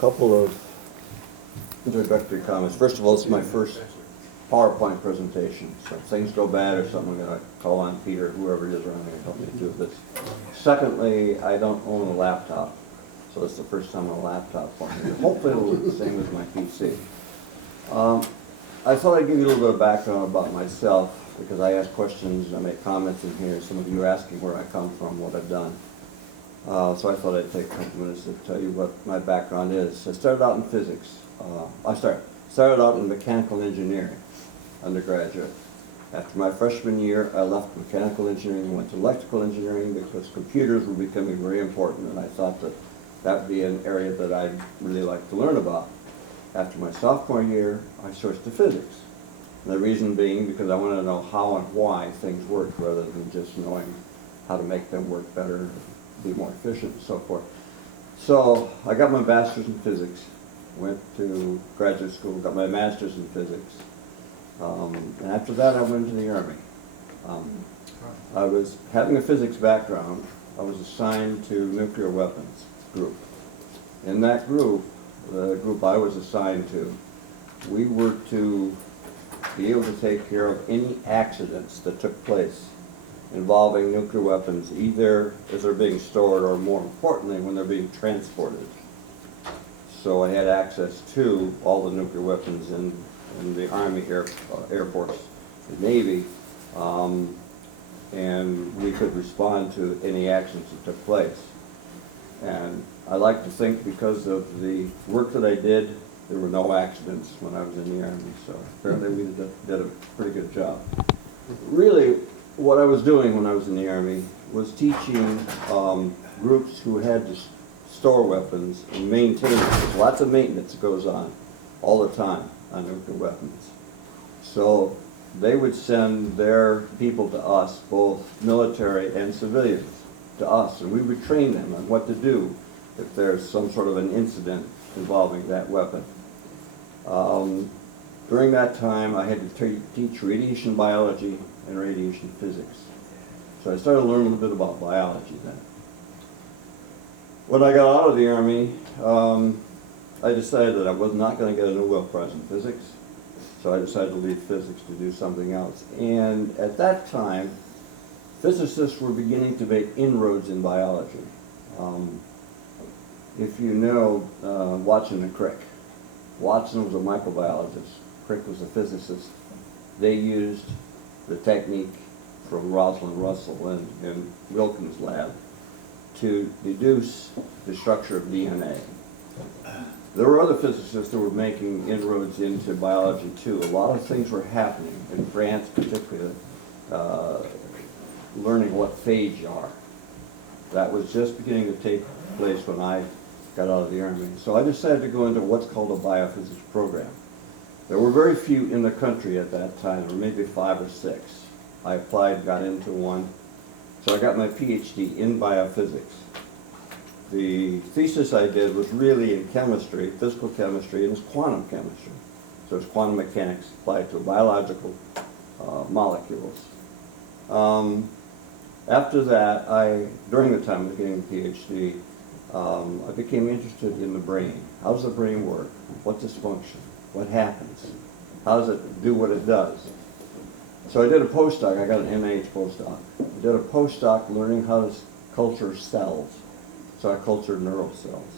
couple of introductory comments. First of all, it's my first PowerPoint presentation, so if things go bad or something, I'm going to call on Peter, whoever it is around here, to help me do this. Secondly, I don't own a laptop, so it's the first time on a laptop for me. Hopefully it'll look the same as my PC. I thought I'd give you a little bit of background about myself, because I ask questions, I make comments in here. Some of you are asking where I come from, what I've done. So I thought I'd take a couple minutes to tell you what my background is. I started out in physics. I started out in mechanical engineering, undergraduate. After my freshman year, I left mechanical engineering and went to electrical engineering because computers were becoming very important, and I thought that that would be an area that I'd really like to learn about. After my sophomore year, I switched to physics. And the reason being because I wanted to know how and why things worked rather than just knowing how to make them work better, be more efficient, and so forth. So I got my bachelor's in physics, went to graduate school, got my master's in physics. And after that, I went into the Army. I was having a physics background. I was assigned to nuclear weapons group. In that group, the group I was assigned to, we were to be able to take care of any accidents that took place involving nuclear weapons, either as they're being stored or, more importantly, when they're being transported. So I had access to all the nuclear weapons in the Army, Air Force, the Navy, and we could respond to any accidents that took place. And I like to think because of the work that I did, there were no accidents when I was in the Army, so apparently we did a pretty good job. Really, what I was doing when I was in the Army was teaching groups who had to store weapons and maintain them. There's lots of maintenance that goes on all the time on nuclear weapons. So they would send their people to us, both military and civilians, to us, and we would train them on what to do if there's some sort of an incident involving that weapon. During that time, I had to teach radiation biology and radiation physics. So I started learning a little bit about biology then. When I got out of the Army, I decided that I was not going to get a Nobel Prize in physics, so I decided to leave physics to do something else. And at that time, physicists were beginning to make inroads in biology. If you know Watson and Crick, Watson was a microbiologist, Crick was a physicist. They used the technique from Rosalind Russell in Wilkins' lab to deduce the structure of DNA. There were other physicists that were making inroads into biology too. A lot of things were happening, in France particularly, learning what phage are. That was just beginning to take place when I got out of the Army. So I decided to go into what's called a biophysics program. There were very few in the country at that time, or maybe 5 or 6. I applied, got into one. So I got my PhD in biophysics. The thesis I did was really in chemistry, physical chemistry, and it's quantum chemistry. So it's quantum mechanics applied to biological molecules. After that, during the time of getting the PhD, I became interested in the brain. How does the brain work? What's its function? What happens? How does it do what it does? So I did a postdoc. I got an NIH postdoc. I did a postdoc learning how to culture cells. So I cultured neural cells.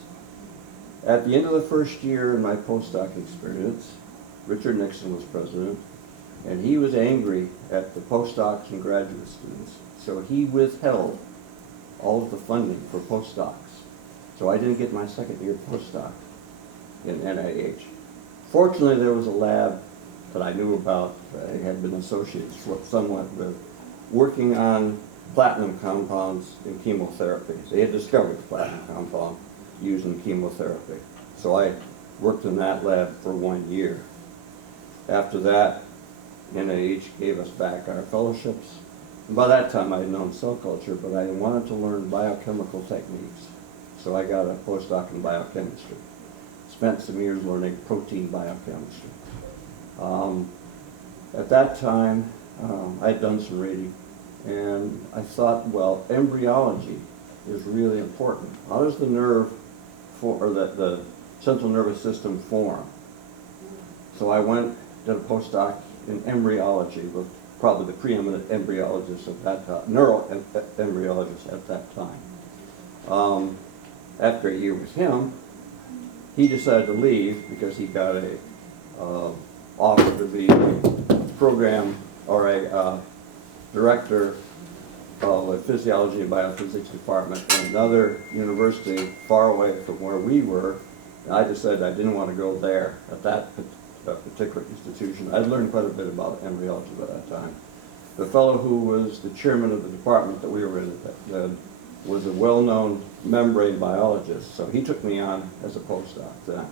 At the end of the first year in my postdoc experience, Richard Nixon was president, and he was angry at the postdocs and graduate students. So he withheld all of the funding for postdocs. So I didn't get my second year postdoc in NIH. Fortunately, there was a lab that I knew about, I had been associated somewhat with, working on platinum compounds in chemotherapy. They had discovered the platinum compound used in chemotherapy. So I worked in that lab for 1 year. After that, NIH gave us back our fellowships. And by that time I had known cell culture, but I wanted to learn biochemical techniques. So I got a postdoc in biochemistry. Spent some years learning protein biochemistry. At that time, I had done some reading, and I thought, well, embryology is really important. How does the nerve, or the central nervous system form. So I went, did a postdoc in embryology with probably the preeminent embryologist at that time, neuroembryologist at that time. After a year with him, he decided to leave because he got a offer to be a program or a director of a physiology and biophysics department in another university far away from where we were. And I decided I didn't want to go there at that particular institution. I'd learned quite a bit about embryology by that time. The fellow who was the chairman of the department that we were in then was a well-known membrane biologist, so he took me on as a postdoc then.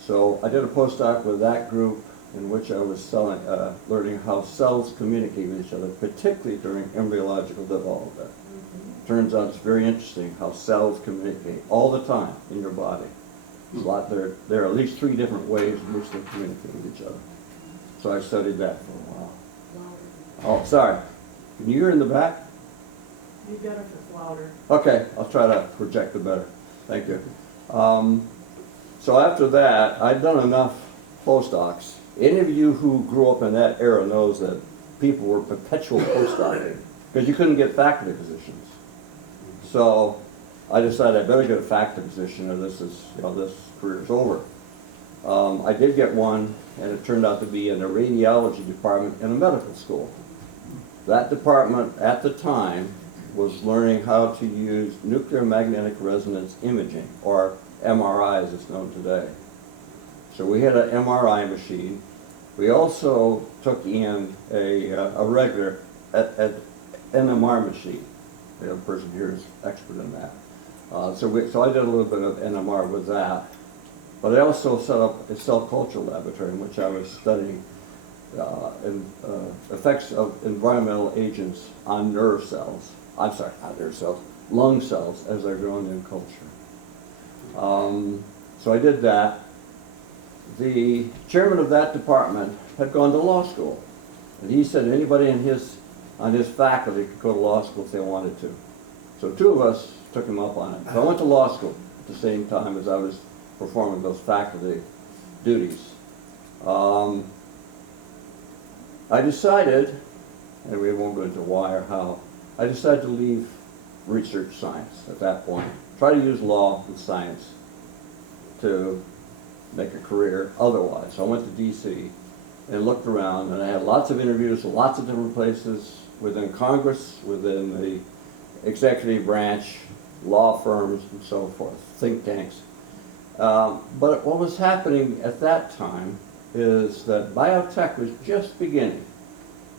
So I did a postdoc with that group in which I was learning how cells communicate with each other, particularly during embryological development. Turns out it's very interesting how cells communicate all the time in your body. There are at least 3 different ways in which they communicate with each other. So I studied that for a while. Oh, sorry. Can you hear in the back? You got it for louder. Okay, I'll try to project it better. Thank you. So after that, I'd done enough postdocs. Any of you who grew up in that era knows that people were perpetual postdocing because you couldn't get faculty positions. So I decided I better get a faculty position or this career's over. I did get one, and it turned out to be in a radiology department in a medical school. That department at the time was learning how to use nuclear magnetic resonance imaging, or MRI as it's known today. So we had an MRI machine. We also took in a regular NMR machine. The other person here is expert in that. So I did a little bit of NMR with that. But I also set up a cell culture laboratory in which I was studying effects of environmental agents on nerve cells. I'm sorry, not nerve cells, lung cells as they're grown in culture. So I did that. The chairman of that department had gone to law school, and he said anybody on his faculty could go to law school if they wanted to. So 2 of us took him up on it. So I went to law school at the same time as I was performing those faculty duties. I decided, and we won't go into why or how, I decided to leave research science at that point. Try to use law and science to make a career otherwise. So I went to DC and looked around, and I had lots of interviews in lots of different places within Congress, within the executive branch, law firms, and so forth, think tanks. But what was happening at that time is that biotech was just beginning.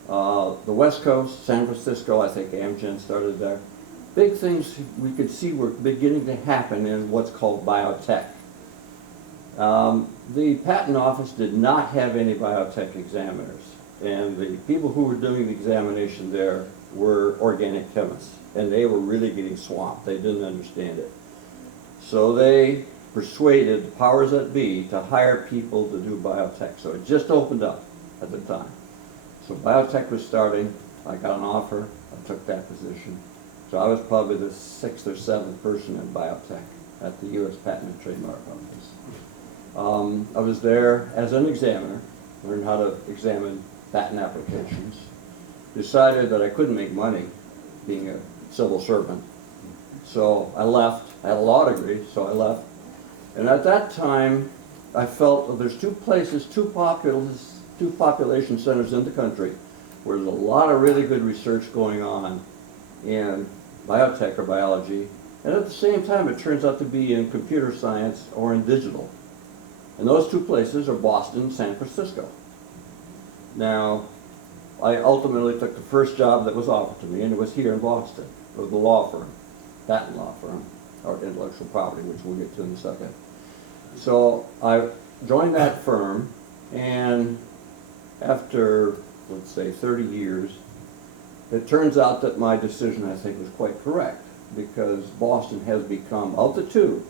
The West Coast, San Francisco, I think Amgen started there. Big things we could see were beginning to happen in what's called biotech. The patent office did not have any biotech examiners, and the people who were doing the examination there were organic chemists, and they were really getting swamped. They didn't understand it. So they persuaded the powers that be to hire people to do biotech. So it just opened up at the time. So biotech was starting. I got an offer. I took that position. So I was probably the 6th or 7th person in biotech at the U.S. Patent and Trademark Office. I was there as an examiner, learned how to examine patent applications. Decided that I couldn't make money being a civil servant. So I left. I had a law degree, so I left. And at that time, I felt that there's 2 places, 2 population centers in the country where there's a lot of really good research going on in biotech or biology, and at the same time it turns out to be in computer science or in digital. And those 2 places are Boston and San Francisco. Now, I ultimately took the first job that was offered to me, and it was here in Boston, with the law firm, patent law firm, or intellectual property, which we'll get to in a second. So I joined that firm, and after, let's say, 30 years, it turns out that my decision, I think, was quite correct, because Boston has become, of the 2,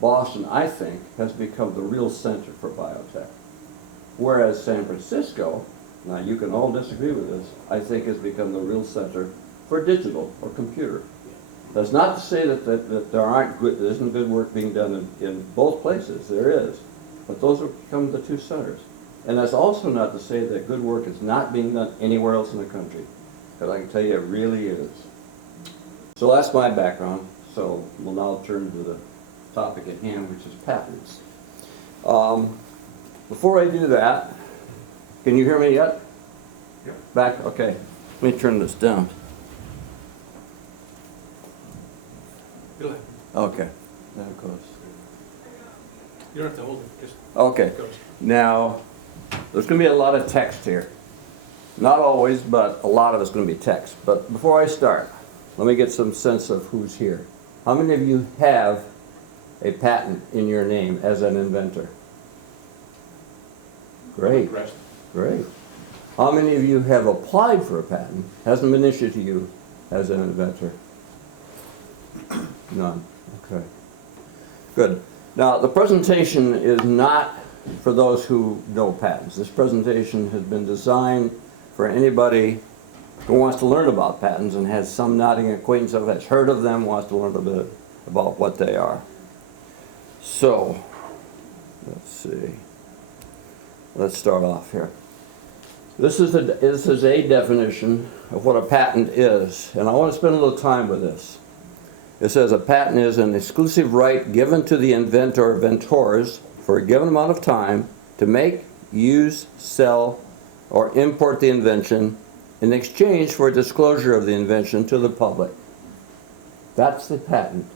Boston, I think, has become the real center for biotech. Whereas San Francisco, now you can all disagree with this, I think has become the real center for digital or computer. That's not to say that there isn't good work being done in both places. There is. But those have become the two centers. And that's also not to say that good work is not being done anywhere else in the country. Because I can tell you it really is. So that's my background. So we'll now turn to the topic at hand, which is patents. Before I do that, can you hear me yet? Yeah. Back? Okay. Let me turn this down. Go ahead. Okay. There it goes. You don't have to hold it, just Okay. it goes. Now, there's going to be a lot of text here. Not always, but a lot of it's going to be text. But before I start, let me get some sense of who's here. How many of you have a patent in your name as an inventor? Great, Rest. great. How many of you have applied for a patent, hasn't been issued to you as an inventor? None. Okay. Good. Now, the presentation is not for those who know patents. This presentation has been designed for anybody who wants to learn about patents and has some nodding acquaintance of, has heard of them, wants to learn a bit about what they are. So, let's see. Let's start off here. This is a definition of what a patent is, and I want to spend a little time with this. It says a patent is an exclusive right given to the inventor or inventors for a given amount of time to make, use, sell, or import the invention in exchange for a disclosure of the invention to the public. That's the patent.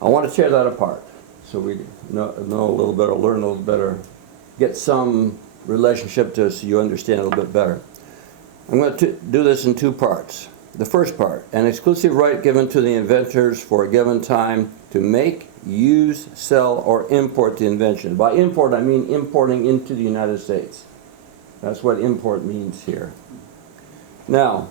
I want to tear that apart so we know a little better, learn a little better, get some relationship to it so you understand a little bit better. I'm going to do this in two parts. The first part, an exclusive right given to the inventors for a given time to make, use, sell, or import the invention. By import, I mean importing into the United States. That's what import means here. Now,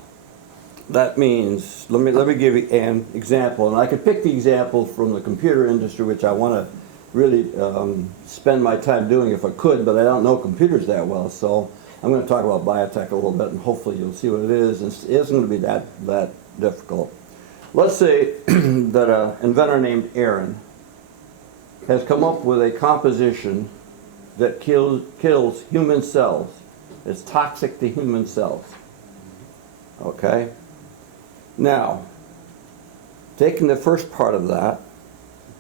that means, let me give you an example, and I could pick the example from the computer industry, which I want to really spend my time doing if I could, but I don't know computers that well, so I'm going to talk about biotech a little bit, and hopefully you'll see what it is. It isn't going to be that difficult. Let's say that an inventor named Aaron has come up with a composition that kills human cells. It's toxic to human cells. Okay? Now, taking the first part of that,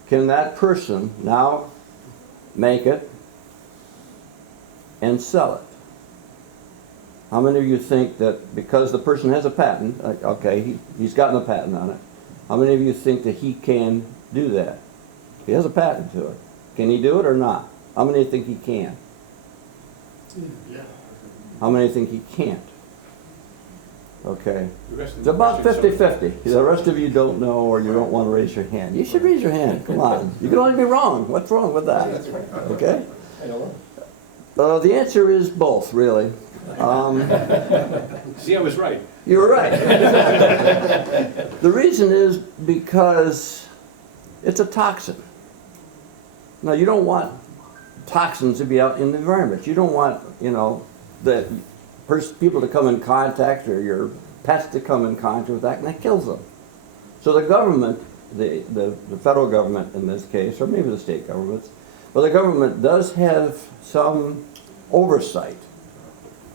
can that person now make it and sell it? How many of you think that because the person has a patent, okay, he's gotten a patent on it, how many of you think that he can do that? He has a patent to it. Can he do it or not? How many think he can? Yeah. How many think he can't? Okay. The rest of It's the about questions, 50-50. The rest of you don't know or you don't want to raise your hand. You should raise your hand. Come on. You can only be wrong. What's wrong with that? Okay? The answer is both, really. See, I was right. You were right. The reason is because it's a toxin. Now, you don't want toxins to be out in the environment. You don't want, the people to come in contact or your pets to come in contact with that, and that kills them. So the government, the federal government in this case, or maybe the state governments, but the government does have some oversight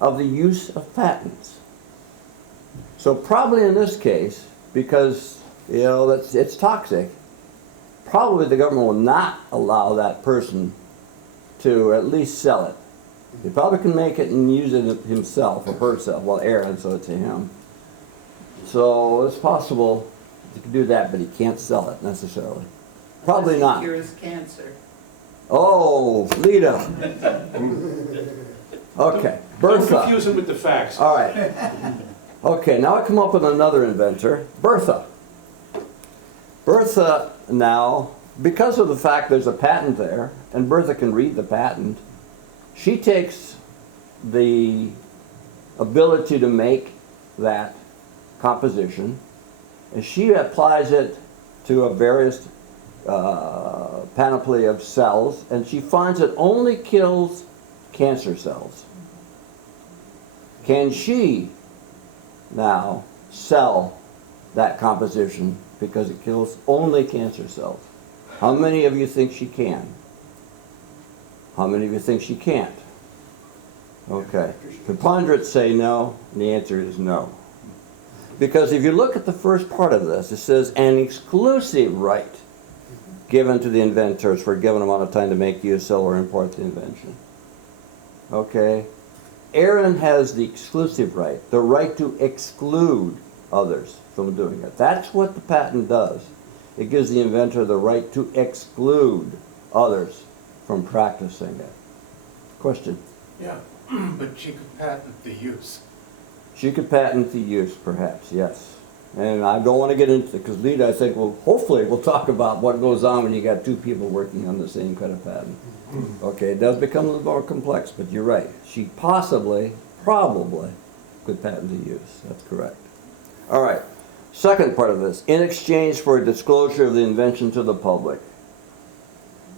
of the use of patents. So probably in this case, because it's toxic, probably the government will not allow that person to at least sell it. He probably can make it and use it himself or herself. Well, Aaron, so it's him. So it's possible he can do that, but he can't sell it necessarily. Probably not. Cures cancer. Oh, Lita. Okay, Don't Bertha. confuse him with the facts. All right. Okay, now I come up with another inventor, Bertha. Bertha now, because of the fact there's a patent there, and Bertha can read the patent, she takes the ability to make that composition, and she applies it to a various panoply of cells, and she finds it only kills cancer cells. Can she now sell that composition because it kills only cancer cells. How many of you think she can? How many of you think she can't? Okay. Preponderates say no, and the answer is no. Because if you look at the first part of this, it says an exclusive right given to the inventors for a given amount of time to make, use, sell, or import the invention. Okay? Aaron has the exclusive right, the right to exclude others from doing it. That's what the patent does. It gives the inventor the right to exclude others from practicing it. Question? Yeah, but she could patent the use. She could patent the use, perhaps, yes. And I don't want to get into it, because Lita, I think, hopefully we'll talk about what goes on when you got two people working on the same kind of patent. Okay, it does become a little more complex, but you're right. She possibly, probably, could patent the use. That's correct. All right. Second part of this, in exchange for a disclosure of the invention to the public,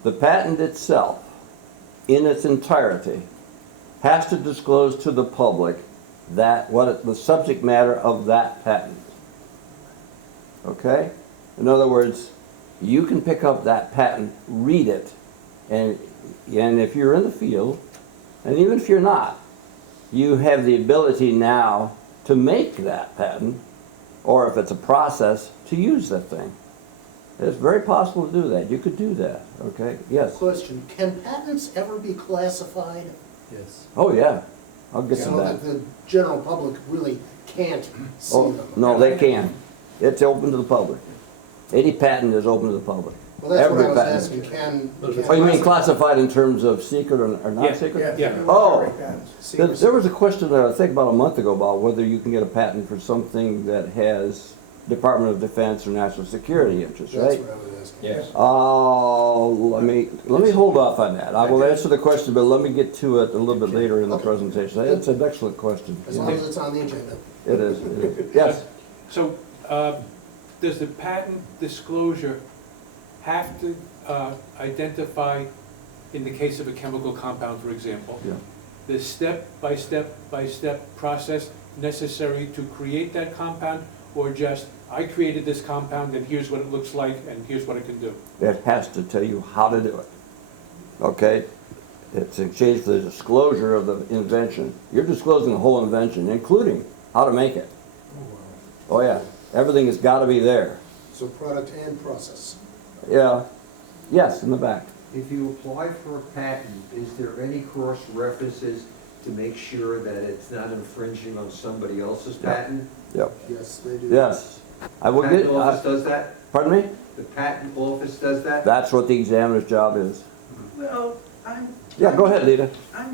the patent itself, in its entirety, has to disclose to the public the subject matter of that patent. Okay? In other words, you can pick up that patent, read it, and if you're in the field, and even if you're not, you have the ability now to make that patent, or if it's a process, to use that thing. It's very possible to do that. You could do that, okay? Yes? Question, can patents ever be classified? Yes. Oh, yeah. I'll get to So that. that the general public really can't see Oh, them? no, they can. It's open to the public. Any patent is open to the public. Well, that's what Every I was patent. asking, can. Oh, you mean classified in terms of secret or not secret? Yeah. Oh, there was a question, I think about a month ago, about whether you can get a patent for something that has Department of Defense or national security interests, That's right? what I was asking. Yes. Oh, let me hold off on that. I will answer the question, but let me get to it a little bit later in the presentation. It's an excellent question. As long as it's on the agenda. It is, it is. Yes? So, does the patent disclosure have to identify, in the case of a chemical compound, for example, Yeah. the step-by-step process necessary to create that compound, or just, I created this compound and here's what it looks like and here's what it can do? It has to tell you how to do it. Okay? It's in exchange for the disclosure of the invention. You're disclosing the whole invention, including how to make it. Oh, yeah. Everything has got to be there. So product and process. Yeah. Yes, in the back. If you apply for a patent, is there any cross references to make sure that it's not infringing on somebody else's Yeah. patent? Yep. Yes, they do. Yes. I will Patent get, office does that? pardon me? The patent office does that? That's what the examiner's job is. Well, Yeah, go ahead, Lita. I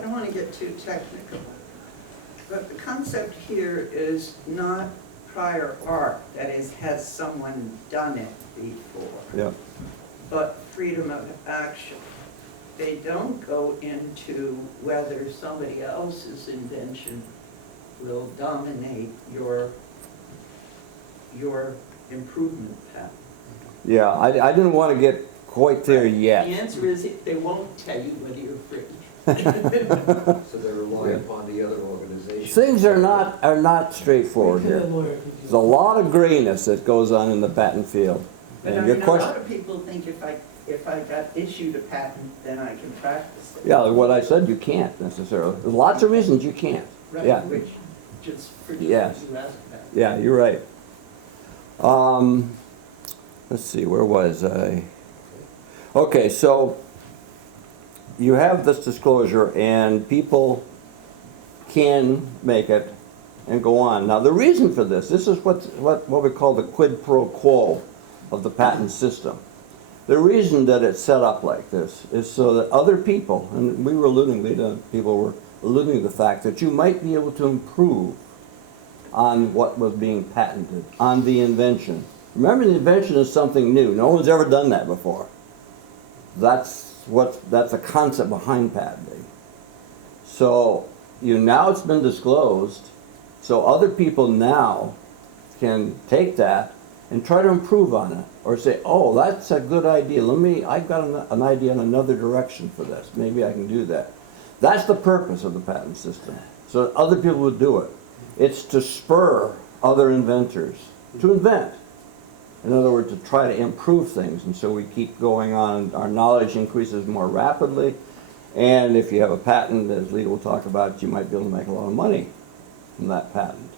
don't want to get too technical, but the concept here is not prior art, that is, has someone done it before, Yep. but freedom of action. They don't go into whether somebody else's invention will dominate your improvement path. Yeah, I didn't want to get quite there The yet. answer is they won't tell you whether you're free. So they rely Yeah. upon the other organization? Things are not straightforward here. There's a lot of grayness that goes on in the patent field. But I And your mean, a lot question, of people think if I got issued a patent, then I can practice it. yeah, what I said, you can't necessarily. There's lots of reasons you can't. Right, Yeah. which just for you Yes. asked about. Yeah, you're right. Let's see, where was I? Okay, so you have this disclosure and people can make it and go on. Now, the reason for this is what we call the quid pro quo of the patent system. The reason that it's set up like this is so that other people, and we were alluding, people were alluding to the fact that you might be able to improve on what was being patented, on the invention. Remember, the invention is something new. No one's ever done that before. That's the concept behind patenting. So now it's been disclosed, so other people now can take that and try to improve on it, or say, oh, that's a good idea. I've got an idea in another direction for this. Maybe I can do that. That's the purpose of the patent system, so that other people would do it. It's to spur other inventors to invent. In other words, to try to improve things, and so we keep going on, our knowledge increases more rapidly, and if you have a patent, as Lita will talk about, you might be able to make a lot of money from that patent.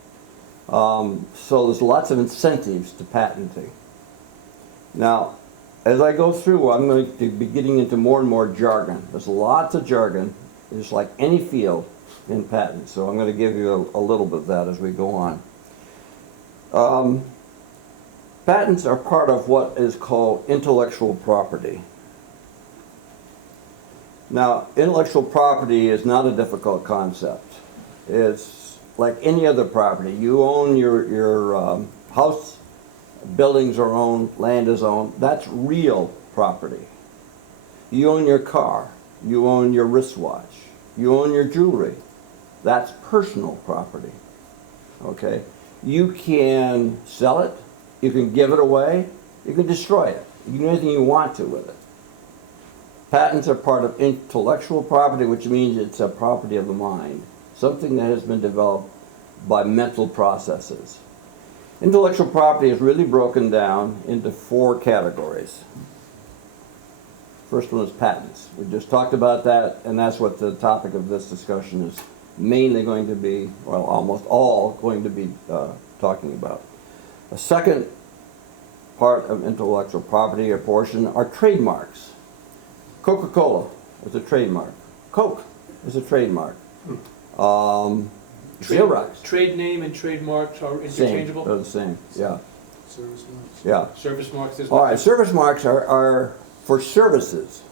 So there's lots of incentives to patenting. Now, as I go through, I'm going to be getting into more and more jargon. There's lots of jargon, just like any field in patents, so I'm going to give you a little bit of that as we go on. Patents are part of what is called intellectual property. Now, intellectual property is not a difficult concept. It's like any other property. You own your house, buildings are owned, land is owned. That's real property. You own your car. You own your wristwatch. You own your jewelry. That's personal property. Okay? You can sell it. You can give it away, you can destroy it. You can do anything you want to with it. Patents are part of intellectual property, which means it's a property of the mind, something that has been developed by mental processes. Intellectual property is really broken down into 4 categories. First one is patents. We just talked about that, and that's what the topic of this discussion is mainly going to be, well, almost all going to be talking about. A second part of intellectual property or portion are trademarks. Coca-Cola is a trademark. Coke is a trademark. Xerox. Trade name and trademarks are interchangeable? They're the same, yeah. Service marks. Yeah. Service marks is... All right, service marks are for services.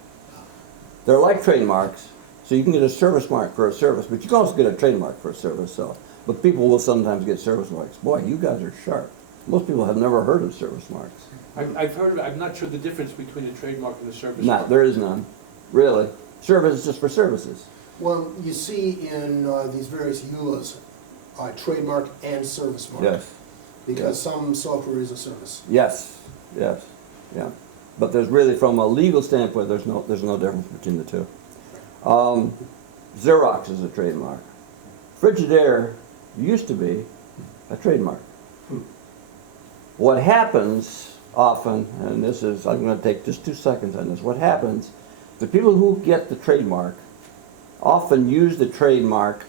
They're like trademarks, so you can get a service mark for a service, but you can also get a trademark for a service. So, but people will sometimes get service marks. Boy, you guys are sharp. Most people have never heard of service marks. I've heard of it. I'm not sure the difference between a trademark and a service No, mark. there is none, really. Service is just for services. Well, you see in these various EULAs, trademark and service mark. Yes, Because some software is a service. yes, yeah. But there's really, from a legal standpoint, there's no difference between the two. Xerox is a trademark. Frigidaire used to be a trademark. What happens often, and this is, I'm going to take just 2 seconds on this, what happens, the people who get the trademark often use the trademark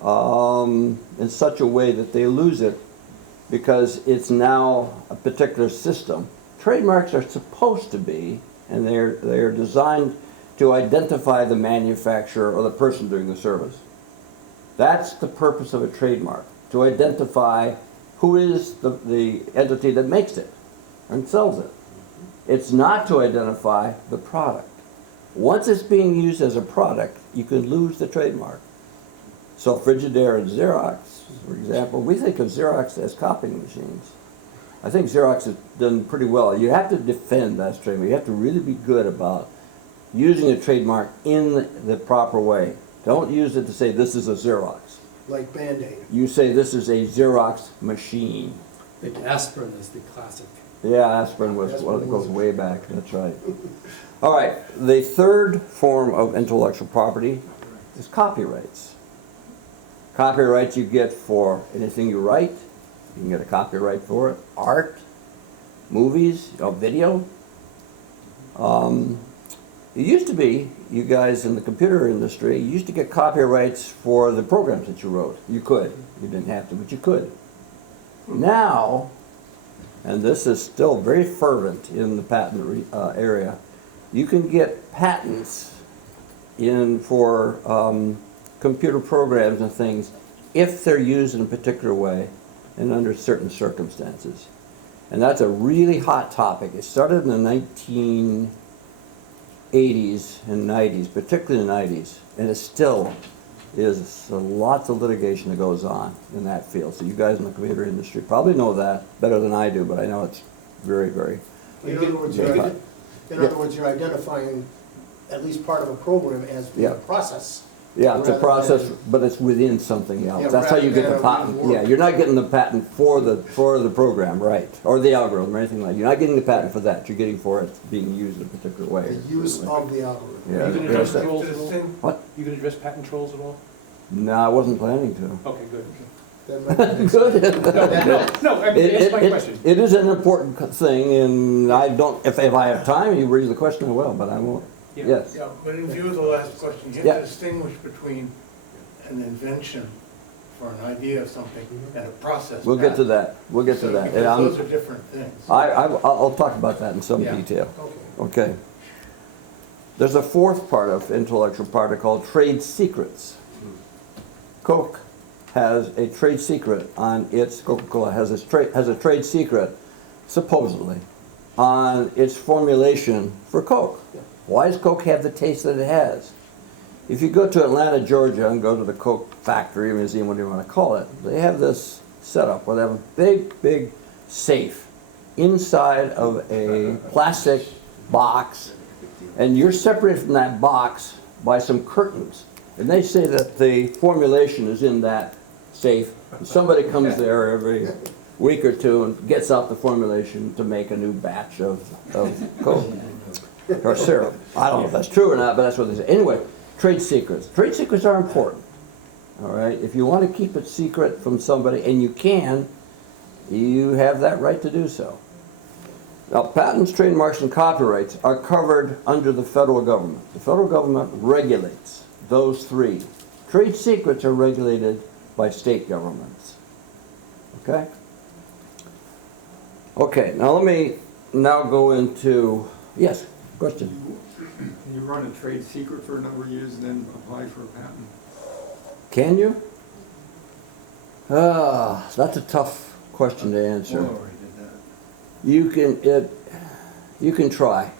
in such a way that they lose it because it's now a particular system. Trademarks are supposed to be, and they're designed to identify the manufacturer or the person doing the service. That's the purpose of a trademark, to identify who is the entity that makes it and sells it. It's not to identify the product. Once it's being used as a product, you can lose the trademark. So Frigidaire and Xerox, for example, we think of Xerox as copying machines. I think Xerox has done pretty well. You have to defend that trademark. You have to really be good about using a trademark in the proper way. Don't use it to say this is a Xerox. Like Band-Aid. You say this is a Xerox machine. Like aspirin is the classic. Yeah, aspirin was one that goes way back, that's right. All right, the third form of intellectual property is copyrights. Copyrights you get for anything you write. You can get a copyright for it. Art, movies, video. It used to be, you guys in the computer industry, you used to get copyrights for the programs that you wrote. You could. You didn't have to, but you could. Now, and this is still very fervent in the patent area, you can get patents in for computer programs and things if they're used in a particular way and under certain circumstances. And that's a really hot topic. It started in the 1980s and 90s, particularly the 90s, and it still is lots of litigation that goes on in that field. So you guys in the computer industry probably know that better than I do, but I know it's very, very... In other words, you're identifying at least part of a program as being a process. Yeah, it's a rather process, than- but it's within something else. Yeah, That's how you rather get the than patent. work. Yeah, you're not getting the patent for the program, right? Or the algorithm or anything like that. You're not getting the patent for that. You're getting for it being used in a particular way. The use of the algorithm. Yeah. You can address trolls at all? What? You can address patent trolls at all? No, I wasn't planning to. Okay, good. That might be next. Good. No, I mean, that's my question. It is an important thing, and I don't, if I have time, you raise the question, I will, but I won't. Yeah. Yes. Yeah, but in view of the last question, you Yeah. have to distinguish between an invention for an idea of something and a process. We'll get to patent. that. We'll get to So, that. because And those are different things. I'll talk about that in some Yeah. detail. Okay. Okay. There's a fourth part of intellectual property called trade secrets. Coke has a trade secret on its, Coca-Cola has a trade secret, supposedly, on its formulation for Coke. Why does Coke have the taste that it has? If you go to Atlanta, Georgia, and go to the Coke factory, museum, whatever you want to call it, they have this setup where they have a big, big safe inside of a plastic box, and you're separated from that box by some curtains. And they say that the formulation is in that safe. And somebody comes there every week or two and gets out the formulation to make a new batch of Coke or syrup. I don't know if that's true or not, but that's what they say. Anyway, trade secrets. Trade secrets are important. All right? If you want to keep it secret from somebody, and you can, you have that right to do so. Now, patents, trademarks, and copyrights are covered under the federal government. The federal government regulates those three. Trade secrets are regulated by state governments. Okay? Okay, now let me now go into, yes, question. Can you run a trade secret for a number of years and then apply for a patent? Can you? That's a tough question to answer. You can try.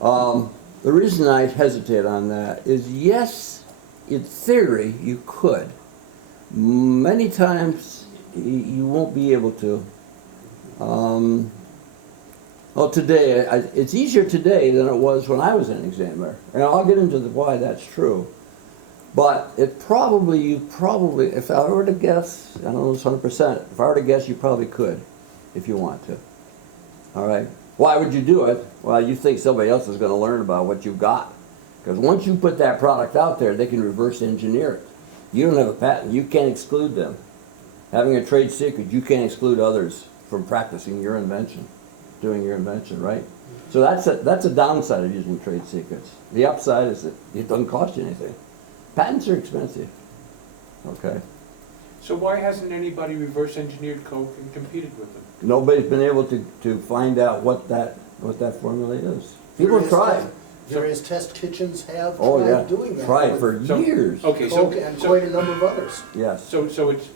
The reason I hesitate on that is, yes, in theory, you could. Many times, you won't be able to. Well, today, it's easier today than it was when I was an examiner. And I'll get into why that's true. But you probably, if I were to guess, I don't know this 100%, if I were to guess, you probably could, if you want to. All right? Why would you do it? Well, you think somebody else is going to learn about what you've got. Because once you put that product out there, they can reverse engineer it. You don't have a patent, you can't exclude them. Having a trade secret, you can't exclude others from practicing your invention, doing your invention, right? So that's a downside of using trade secrets. The upside is that it doesn't cost you anything. Patents are expensive, okay? So why hasn't anybody reverse engineered Coke and competed with them? Nobody's been able to find out what that formula is. People try. Various test kitchens have Oh, yeah, tried doing that. tried with for So- years. Okay, Coke and quite a number of others. Yes, So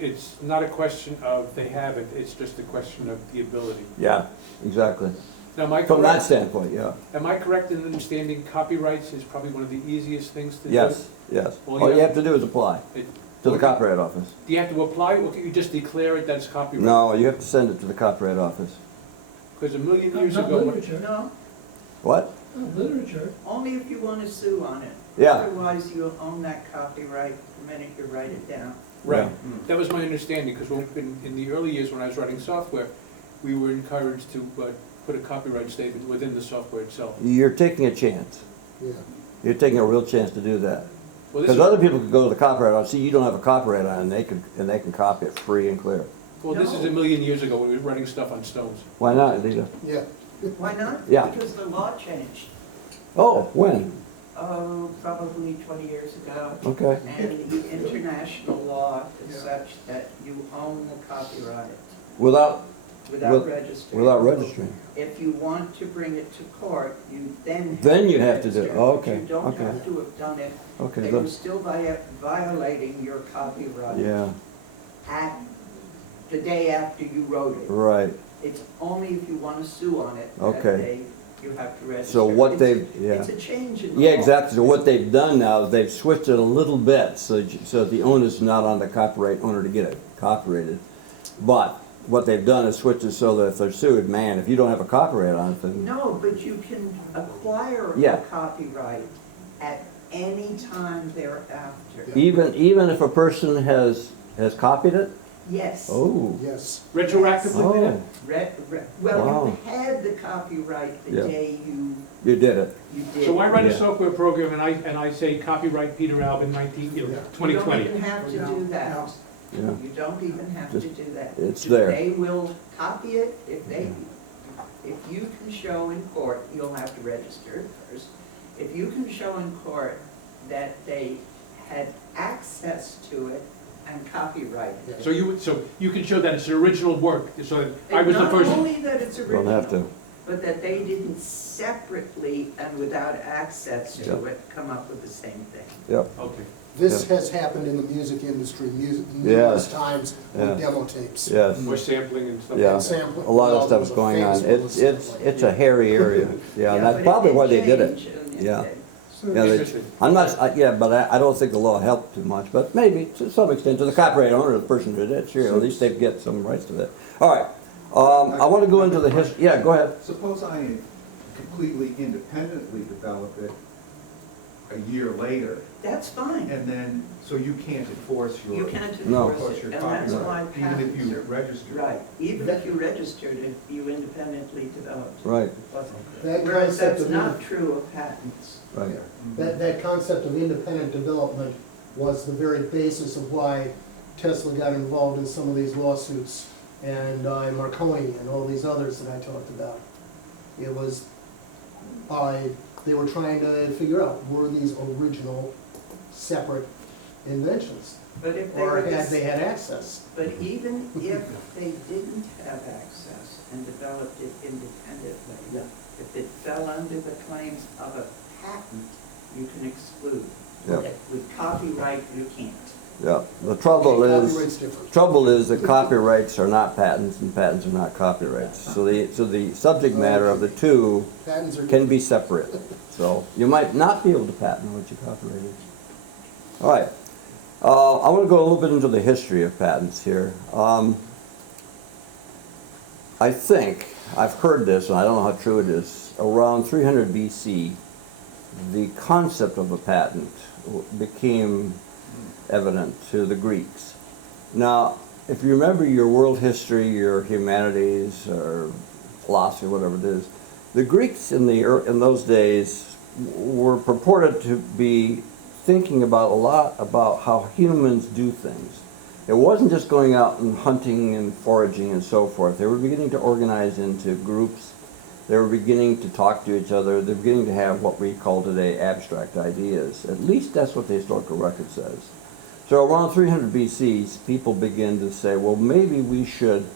it's not a question of they have it, it's just a question of the ability. yeah, exactly. Now, am I From that correct, standpoint, yeah. am I correct in understanding copyrights is probably one of the easiest things to do? Yes, yes. Well, All yeah. you have to do is apply It- to the Copyright Office. Do you have to apply, or can you just declare it that's copyright? No, you have to send it to the Copyright Office. Because a million years Not ago, literature, No, What? not literature. only if you want to sue on it. Yeah. Otherwise, you own that copyright the minute you write it down. right, Yeah. that was my understanding, because in the early years when I was writing software, we were encouraged to put a copyright statement within the software itself. You're taking a chance. Yeah. You're taking a real chance to do that. Well, this Because is, other people could go to the Copyright Office, see you don't have a copyright on it, and they can copy it free and clear. well, this is a million years ago when we were writing stuff on stones. Why not, Anita? Yeah. Why not? Yeah. Because the law changed, Oh, when? probably 20 years ago. Okay. And the international law is such that you own the copyright Without without registering. without registering. If you want to bring it to court, you then. Then you have to do it. register, Oh, but okay, You don't okay. have to have done it. Okay, They good. were still violating your copyright Yeah, at the day after you wrote it. right. It's only if you want to sue on it that Okay. day you have to register. So what It's- they've, yeah. It's a change in the Yeah, law. exactly. So what they've done now is they've switched it a little bit, so the onus is not on the copyright owner to get it copyrighted. But what they've done is switch it so that if they're sued, man, if you don't have a copyright on it, then, No, but you can acquire Yeah. a copyright at any time thereafter. even if a person has copied it? Yes. Oh, Yes. Retroactively, oh, then? Well, Wow. you had the copyright the Yeah. day you did it. you did. So I write a Yeah. software program and I say copyright Peter Alvin 2020. You don't even have to do that. Yeah. You don't even have to Just- do that. it's there. They will copy it if you can show in court, you'll have to register it first. If you can show in court that they had access to it and copyrighted it. So you can show that it's an original work, so that I was the first. Not only that it's Don't have original, to. but that they didn't separately and without access to Yeah. it come up with the same thing. Yep, Okay. This Yeah. has happened in the music industry numerous Yes. times Yeah. with demo tapes. yes. More sampling and stuff. Yeah. And sampling. A lot of Well, stuff's there was a going on. famous It's a hairy area. Yeah, and that's but it probably did why they did it. change, and Yeah. did. Yeah, they- Interesting. I'm not, yeah, but I don't think the law helped too much, but maybe to some extent, to the copyright owner, the person who did it, sure, at least they get some rights to it. All right, I want to go into the history, yeah, go ahead. Suppose I completely independently develop it a year later, That's fine. and then, so you can't enforce your. You can't No. enforce it, your and that's copyright, why even if patents you are. register. Right, even if you registered it, you independently developed it. Right, That Whereas concept that's of, not true of patents. right. that concept of independent development was the very basis of why Tesla got involved in some of these lawsuits, and Marconi and all these others that I talked about. It was they were trying to figure out, were these original, separate inventions? But if they Or were, had they had access? but even if they didn't have access and developed it independently, if it fell under the claims of a patent, you can exclude. Yeah. With copyright, you can't. Yeah, the trouble Copyright's is, different. that copyrights are not patents and patents are not copyrights. So the subject matter of the two Patents are. can be separate. So you might not be able to patent what you copyrighted. All right, I want to go a little bit into the history of patents here. I think, I've heard this, and I don't know how true it is, around 300 BC, the concept of a patent became evident to the Greeks. Now, if you remember your world history, your humanities, or philosophy, whatever it is, the Greeks in those days were purported to be thinking about a lot about how humans do things. It wasn't just going out and hunting and foraging and so forth. They were beginning to organize into groups. They were beginning to talk to each other. They're beginning to have what we call today abstract ideas. At least that's what the historical record says. So around 300 BC, people begin to say, well, maybe we should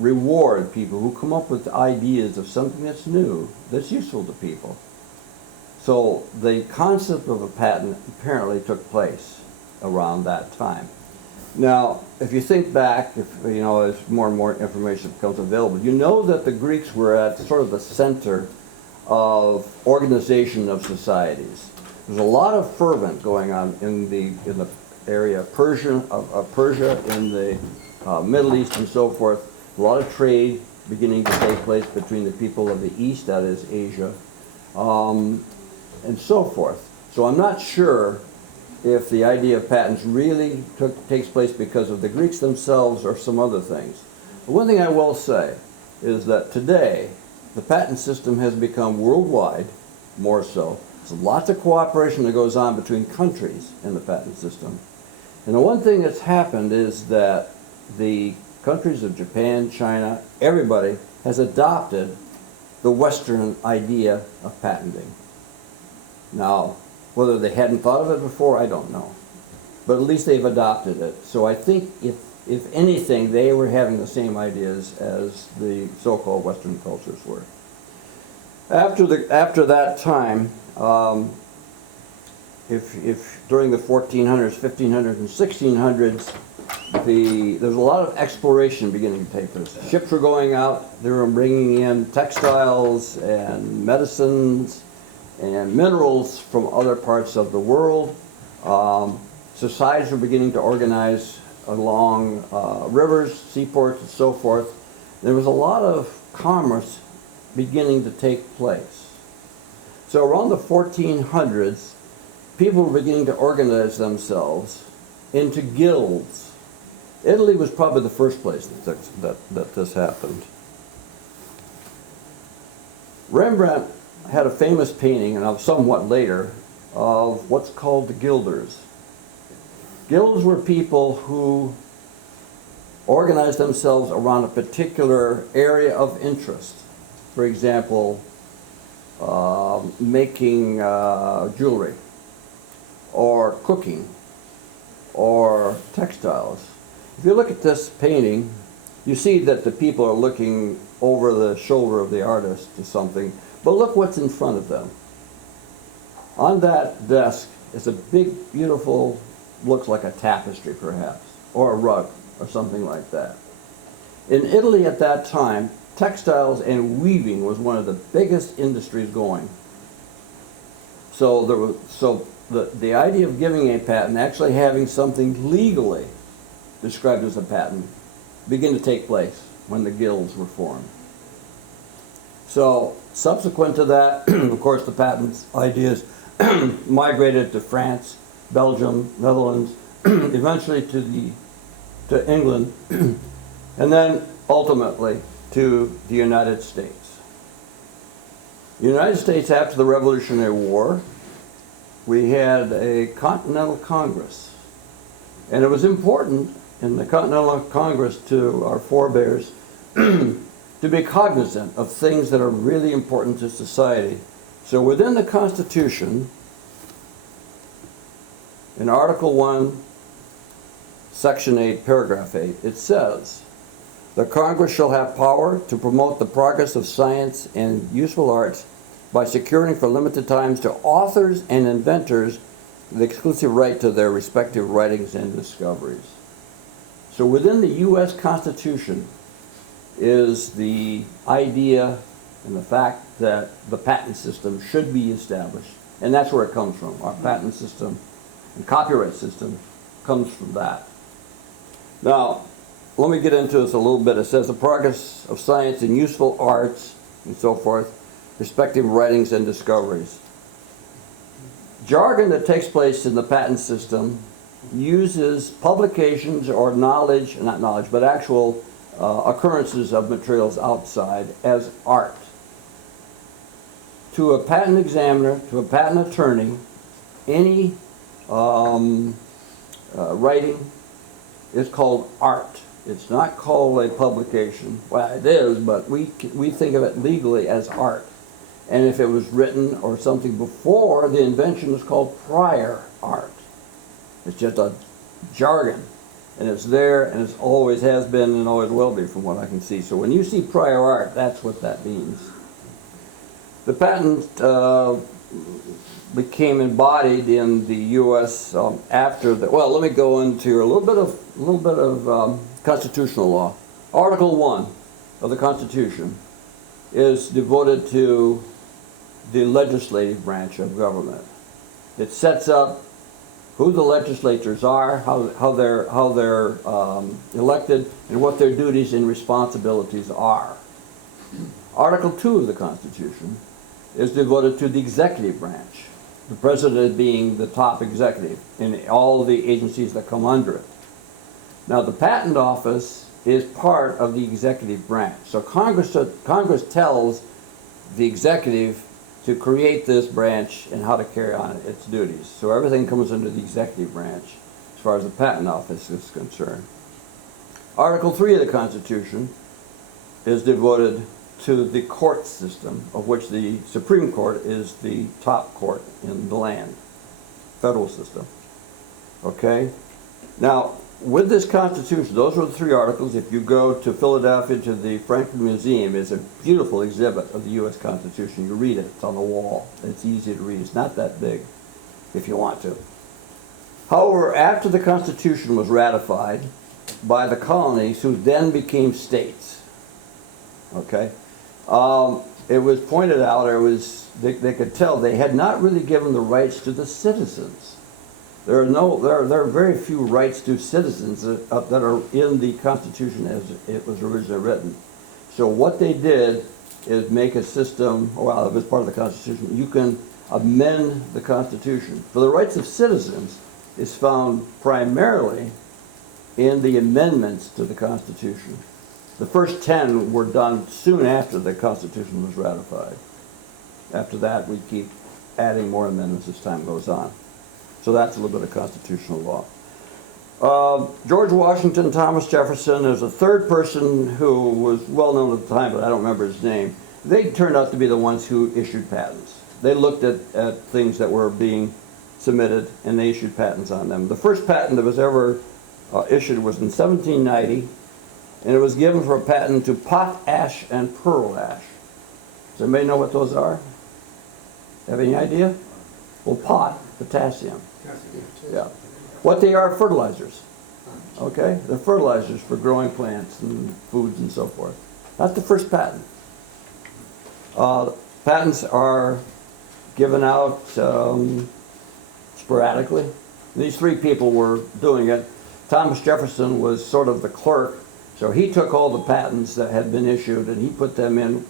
reward people who come up with ideas of something that's new, that's useful to people. So the concept of a patent apparently took place around that time. Now, if you think back, as more and more information becomes available, you know that the Greeks were at sort of the center of organization of societies. There's a lot of fervent going on in the area of Persia, in the Middle East and so forth. A lot of trade beginning to take place between the people of the East, that is Asia, and so forth. So I'm not sure if the idea of patents really takes place because of the Greeks themselves or some other things. But one thing I will say is that today the patent system has become worldwide, more so. There's lots of cooperation that goes on between countries in the patent system. And the one thing that's happened is that the countries of Japan, China, everybody has adopted the Western idea of patenting. Now, whether they hadn't thought of it before, I don't know. But at least they've adopted it. So I think if anything, they were having the same ideas as the so-called Western cultures were. After that time, if during the 1400s, 1500s, and 1600s, there's a lot of exploration beginning to take place. Ships were going out, they were bringing in textiles and medicines and minerals from other parts of the world. Societies were beginning to organize along rivers, seaports, and so forth. There was a lot of commerce beginning to take place. So around the 1400s, people were beginning to organize themselves into guilds. Italy was probably the first place that this happened. Rembrandt had a famous painting, and somewhat later, of what's called the guilders. Guilds were people who organize themselves around a particular area of interest. For example, making jewelry, or cooking, or textiles. If you look at this painting, you see that the people are looking over the shoulder of the artist to something, but look what's in front of them. On that desk is a big, beautiful, looks like a tapestry perhaps, or a rug, or something like that. In Italy at that time, textiles and weaving was one of the biggest industries going. So the idea of giving a patent, actually having something legally described as a patent, began to take place when the guilds were formed. So subsequent to that, of course, the patent ideas migrated to France, Belgium, Netherlands, eventually to England, and then ultimately to the United States. The United States, after the Revolutionary War, we had a Continental Congress. And it was important in the Continental Congress to our forebears to be cognizant of things that are really important to society. So within the Constitution, in Article 1, Section 8, Paragraph 8, it says, "The Congress shall have power to promote the progress of science and useful arts by securing for limited times to authors and inventors the exclusive right to their respective writings and discoveries." So within the U.S. Constitution is the idea and the fact that the patent system should be established. And that's where it comes from. Our patent system and copyright system comes from that. Now, let me get into this a little bit. It says the progress of science and useful arts and so forth, respective writings and discoveries. Jargon that takes place in the patent system uses publications or knowledge, not knowledge, but actual occurrences of materials outside as art. To a patent examiner, to a patent attorney, any writing is called art. It's not called a publication. Well, it is, but we think of it legally as art. And if it was written or something before the invention, it's called prior art. It's just a jargon. And it's there, and it always has been and always will be from what I can see. So when you see prior art, that's what that means. The patent became embodied in the U.S. After the, well, let me go into a little bit of constitutional law. Article 1 of the Constitution is devoted to the legislative branch of government. It sets up who the legislators are, how they're elected, and what their duties and responsibilities are. Article 2 of the Constitution is devoted to the executive branch, the president being the top executive in all the agencies that come under it. Now, the Patent Office is part of the executive branch. So Congress tells the executive to create this branch and how to carry on its duties. So everything comes under the executive branch as far as the Patent Office is concerned. Article 3 of the Constitution is devoted to the court system, of which the Supreme Court is the top court in the land, federal system. Okay? Now, with this Constitution, those are the 3 articles. If you go to Philadelphia to the Franklin Museum, it's a beautiful exhibit of the U.S. Constitution. You read it. It's on the wall. It's easy to read. It's not that big if you want to. However, after the Constitution was ratified by the colonies, who then became states, okay, it was pointed out, they could tell they had not really given the rights to the citizens. There are very few rights to citizens that are in the Constitution as it was originally written. So what they did is make a system, well, if it's part of the Constitution, you can amend the Constitution. For the rights of citizens is found primarily in the amendments to the Constitution. The first 10 were done soon after the Constitution was ratified. After that, we keep adding more amendments as time goes on. So that's a little bit of constitutional law. George Washington, Thomas Jefferson, there's a third person who was well known at the time, but I don't remember his name. They turned out to be the ones who issued patents. They looked at things that were being submitted and they issued patents on them. The first patent that was ever issued was in 1790, and it was given for a patent to pot ash and pearl ash. Does anybody know what those are? Have any idea? Well, pot, potassium. Yeah. What they are, fertilizers. Okay? They're fertilizers for growing plants and foods and so forth. That's the first patent. Patents are given out sporadically. These three people were doing it. Thomas Jefferson was sort of the clerk, so he took all the patents that had been issued and he put them in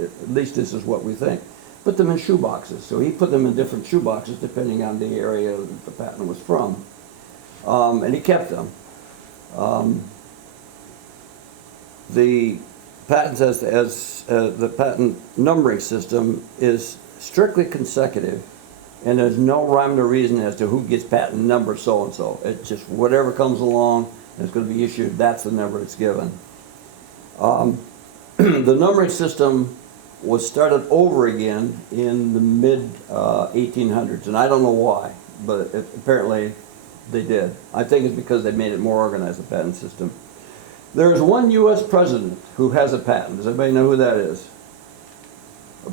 at least this is what we think, put them in shoe boxes. So he put them in different shoe boxes depending on the area that the patent was from. And he kept them. The patents as the patent numbering system is strictly consecutive, and there's no rhyme or reason as to who gets patent number so and so. It's just whatever comes along and it's going to be issued, that's the number it's given. The numbering system was started over again in the mid 1800s, and I don't know why, but apparently they did. I think it's because they made it more organized, the patent system. There is one U.S. president who has a patent. Does anybody know who that is?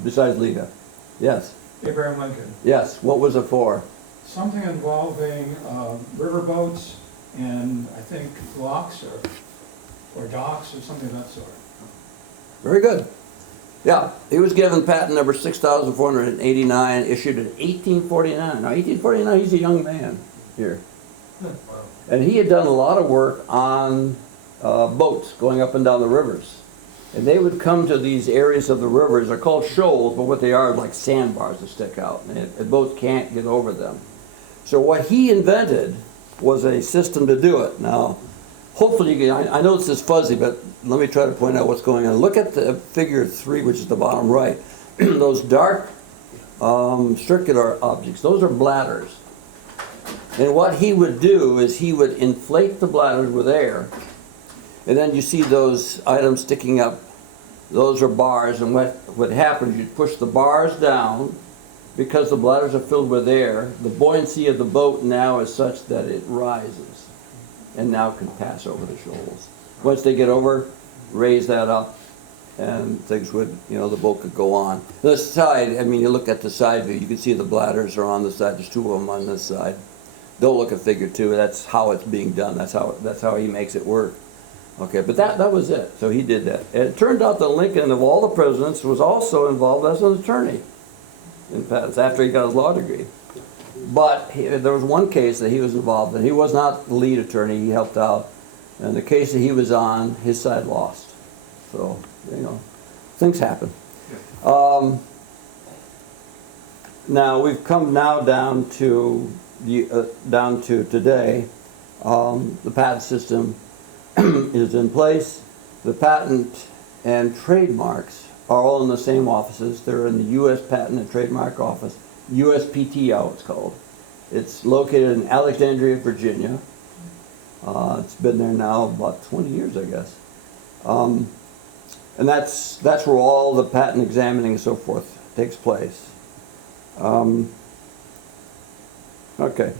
Besides Liga. Yes. Abraham Lincoln. Yes. What was it for? Something involving riverboats and I think locks or docks or something of that sort. Very good. Yeah, he was given patent number 6,489, issued in 1849. Now, 1849, he's a young man here. And he had done a lot of work on boats going up and down the rivers. And they would come to these areas of the rivers. They're called shoals, but what they are is like sandbars that stick out. And boats can't get over them. So what he invented was a system to do it. Now, hopefully you can, I know this is fuzzy, but let me try to point out what's going on. Look at the figure 3, which is the bottom right. Those dark circular objects, those are bladders. And what he would do is he would inflate the bladders with air. And then you see those items sticking up. Those are bars. And what happens, you push the bars down. Because the bladders are filled with air, the buoyancy of the boat now is such that it rises and now can pass over the shoals. Once they get over, raise that up, and things would, the boat could go on. The side, I mean, you look at the side view, you can see the bladders are on the side. There's 2 of them on this side. Don't look at figure 2. That's how it's being done. That's how he makes it work. Okay, but that was it. So he did that. And it turned out that Lincoln, of all the presidents, was also involved as an attorney in patents after he got his law degree. But there was one case that he was involved in. He was not the lead attorney. He helped out. And the case that he was on, his side lost. So, things happen. Now, we've come now down to today. The patent system is in place. The patent and trademarks are all in the same offices. They're in the U.S. Patent and Trademark Office, USPTO it's called. It's located in Alexandria, Virginia. It's been there now about 20 years, I guess. And that's where all the patent examining and so forth takes place. Okay,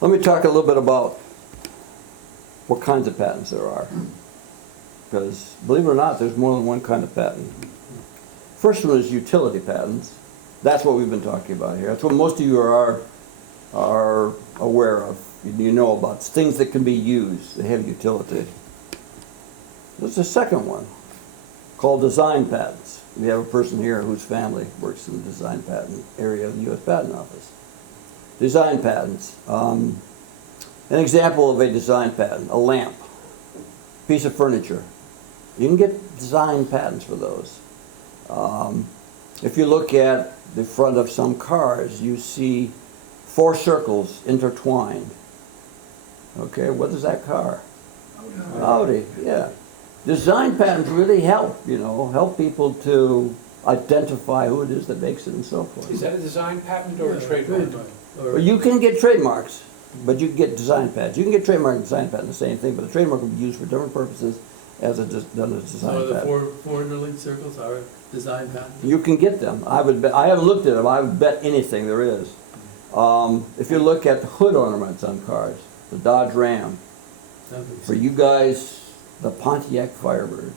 let me talk a little bit about what kinds of patents there are. Because, believe it or not, there's more than one kind of patent. First one is utility patents. That's what we've been talking about here. That's what most of you are aware of. You know about things that can be used. They have utility. There's a second one called design patents. We have a person here whose family works in the design patent area of the U.S. Patent Office. Design patents. An example of a design patent, a lamp, piece of furniture. You can get design patents for those. If you look at the front of some cars, you see 4 circles intertwined. Okay, what is that car? Audi, yeah. Design patents really help, help people to identify who it is that makes it and so forth. Is that a design patent or a trademark? You can get trademarks. But you can get design patents. You can get trademark and design patent, the same thing, but the trademark will be used for different purposes as a done as a design So the patent. 400 circles are design patents? You can get them. I would bet, I haven't looked at them. I would bet anything there is. If you look at the hood ornaments on cars, the Dodge Ram, for you guys, the Pontiac Firebird.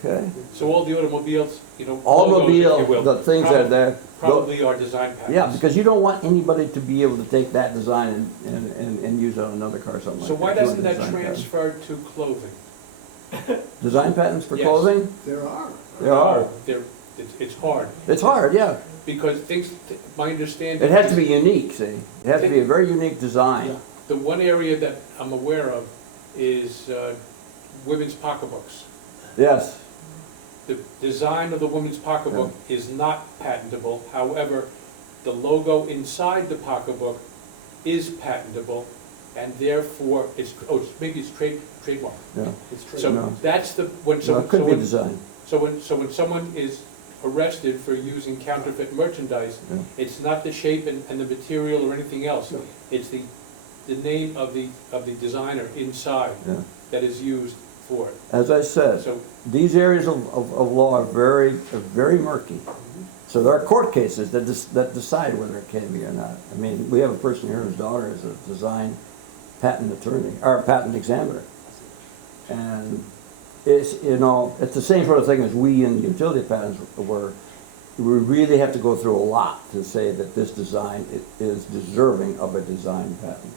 Okay? So all the automobiles, you know, logos, if you Automobile, will, the things that are there. probably are design patents. Yeah, because you don't want anybody to be able to take that design and use it on another car or something like that. So why You want doesn't that design patent. transfer to clothing? Design patents for Yes. clothing? There are. There are. It's hard, It's hard, yeah. because things, my understanding. It has to is be unique, see? It has to be a very unique design. The one area that I'm aware of is women's pocketbooks. Yes, The design of the woman's pocketbook is not patentable, however, the logo inside the pocketbook is patentable, and therefore, maybe it's trademark. yeah. So No. that's the, No, it could be design. So when someone is arrested for using counterfeit merchandise, Yeah. it's not the shape and the material or anything else. No. It's the name of the designer inside Yeah. that is used for it. As I said, So, these areas of law are very murky. So there are court cases that decide whether it can be or not. I mean, we have a person here whose daughter is a design patent attorney, or patent examiner. And it's, you know, it's the same sort of thing as we in utility patents were. We really have to go through a lot to say that this design is deserving of a design patent.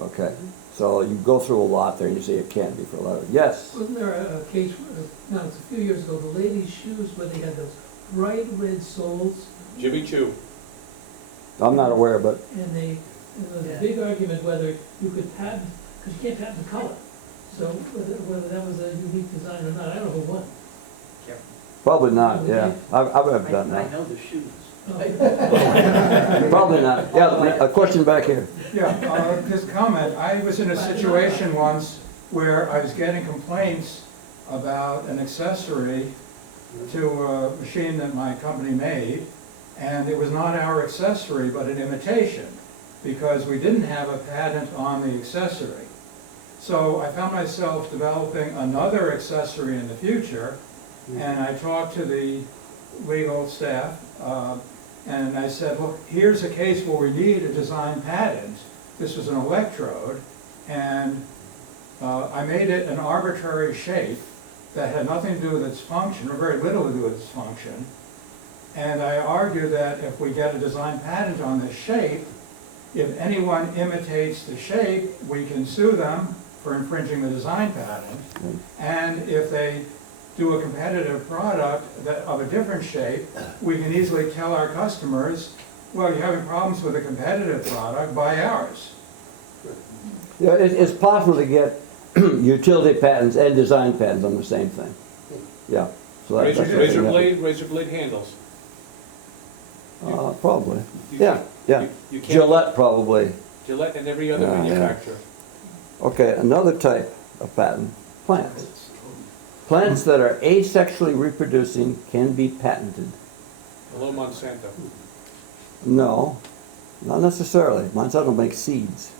Okay, so you go through a lot there and you say it can't be for a lot of, yes? Wasn't there a case, no, it's a few years ago, the ladies' shoes where they had those bright red soles? Jimmy Choo. I'm not aware, but And there was a big argument whether you could patent, because you can't patent the color. So whether that was a unique design or not, I don't know who won. probably not, yeah. I would have done I that. know the shoes. Probably not. Yeah, a question back here. Yeah, just comment, I was in a situation once where I was getting complaints about an accessory to a machine that my company made, and it was not our accessory, but an imitation, because we didn't have a patent on the accessory. So I found myself developing another accessory in the future, and I talked to the legal staff, and I said, look, here's a case where we need a design patent. This was an electrode, and I made it an arbitrary shape that had nothing to do with its function, or very little to do with its function. And I argue that if we get a design patent on this shape, if anyone imitates the shape, we can sue them for infringing the design patent. And if they do a competitive product of a different shape, we can easily tell our customers, well, you're having problems with a competitive product, buy ours. Yeah, it's possible to get utility patents and design patents on the same thing. Yeah. So that's what we have. Razor blade handles. Probably. You Yeah, can't- yeah. You can't, Gillette probably. Gillette and every other Yeah, yeah. manufacturer. Okay, another type of patent, plants. Plants that are asexually reproducing can be patented. Hello, Monsanto. No, not necessarily. Monsanto makes seeds.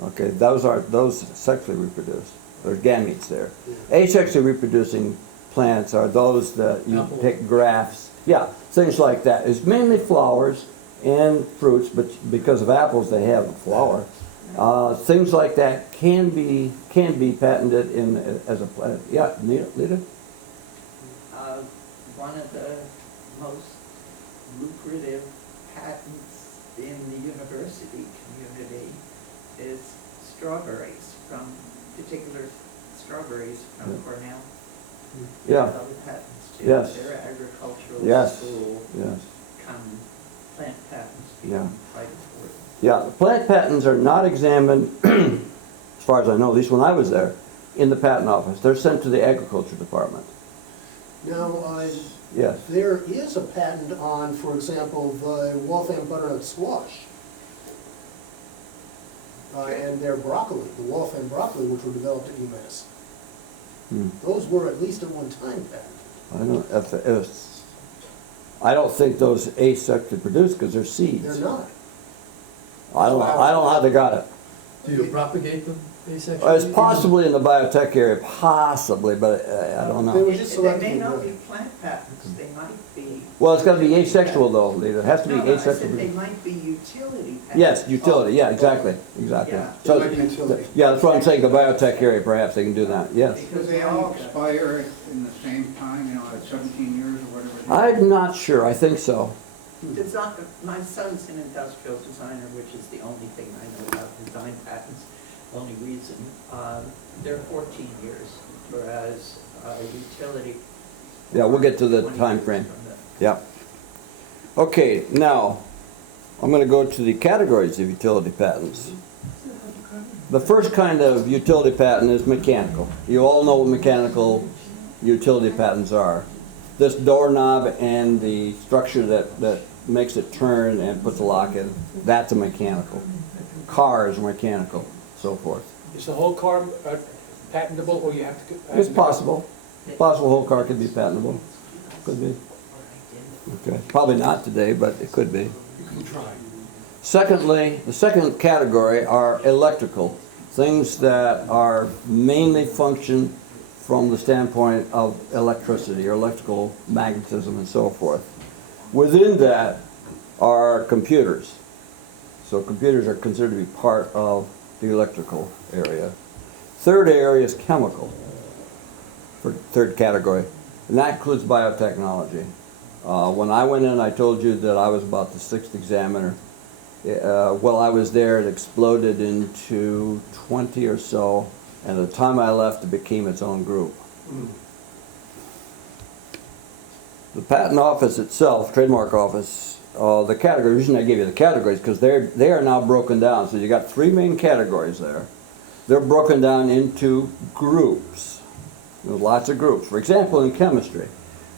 Okay, those sexually reproduce. There's gametes there. Asexually reproducing plants are those that you Apple. pick grafts. Yeah, things like that. It's mainly flowers and fruits, but because of apples, they have a flower. Things like that can be patented as a plant. Yeah, Lita? One of the most lucrative patents in the university community is strawberries particular strawberries from Cornell. Yeah. Other patents too. Yes. Their agricultural Yes. school Yes. plant patents Yeah. become quite important. Yeah, the plant patents are not examined, as far as I know, at least when I was there, in the patent office. They're sent to the agriculture department. Now, Yes. there is a patent on, for example, the Waltham butternut squash. And their broccoli, the Waltham broccoli, which were developed at UMass. Hmm. Those were at least at one time patented. I don't think those asexually produce because they're seeds. They're not. I don't know how they got it. Do you propagate them asexually? It's possibly in the biotech area, possibly, but I don't They know. were just They may selecting not the- be plant patents, they might be. Well, it's gotta be asexual though, Lita. It has to be No, I said asexual. they might be utility patents. Yes, utility, yeah, exactly. Yeah. So, Like utility. yeah, that's what I'm saying, the biotech area, perhaps they can do that, yes. Because Do they all expire in the same time, you know, at 17 years or whatever? I'm not sure, I think so. Design, my son's an industrial designer, which is the only thing I know about design patents, only reason. They're 14 years, whereas utility. Yeah, we'll get to the 20 time years frame. from the- Yeah. Okay, now, I'm gonna go to the categories of utility patents. The first kind of utility patent is mechanical. You all know what mechanical utility patents are. This doorknob and the structure that makes it turn and puts a lock in, that's a mechanical. Cars are mechanical, so forth. Is the whole car patentable, or you have to? It's possible. Possible whole car could be patentable. Could be. Okay. Probably not today, but it could be. You can try. Secondly, the second category are electrical. Things that are mainly function from the standpoint of electricity or electrical magnetism and so forth. Within that are computers. So computers are considered to be part of the electrical area. Third area is chemical, for third category, and that includes biotechnology. When I went in, I told you that I was about the 6th examiner. While I was there, it exploded into 20 or so, and at the time I left, it became its own group. The patent office itself, trademark office, the categories, the reason I gave you the categories, because they are now broken down. So you got 3 main categories there. They're broken down into groups. There's lots of groups. For example, in chemistry,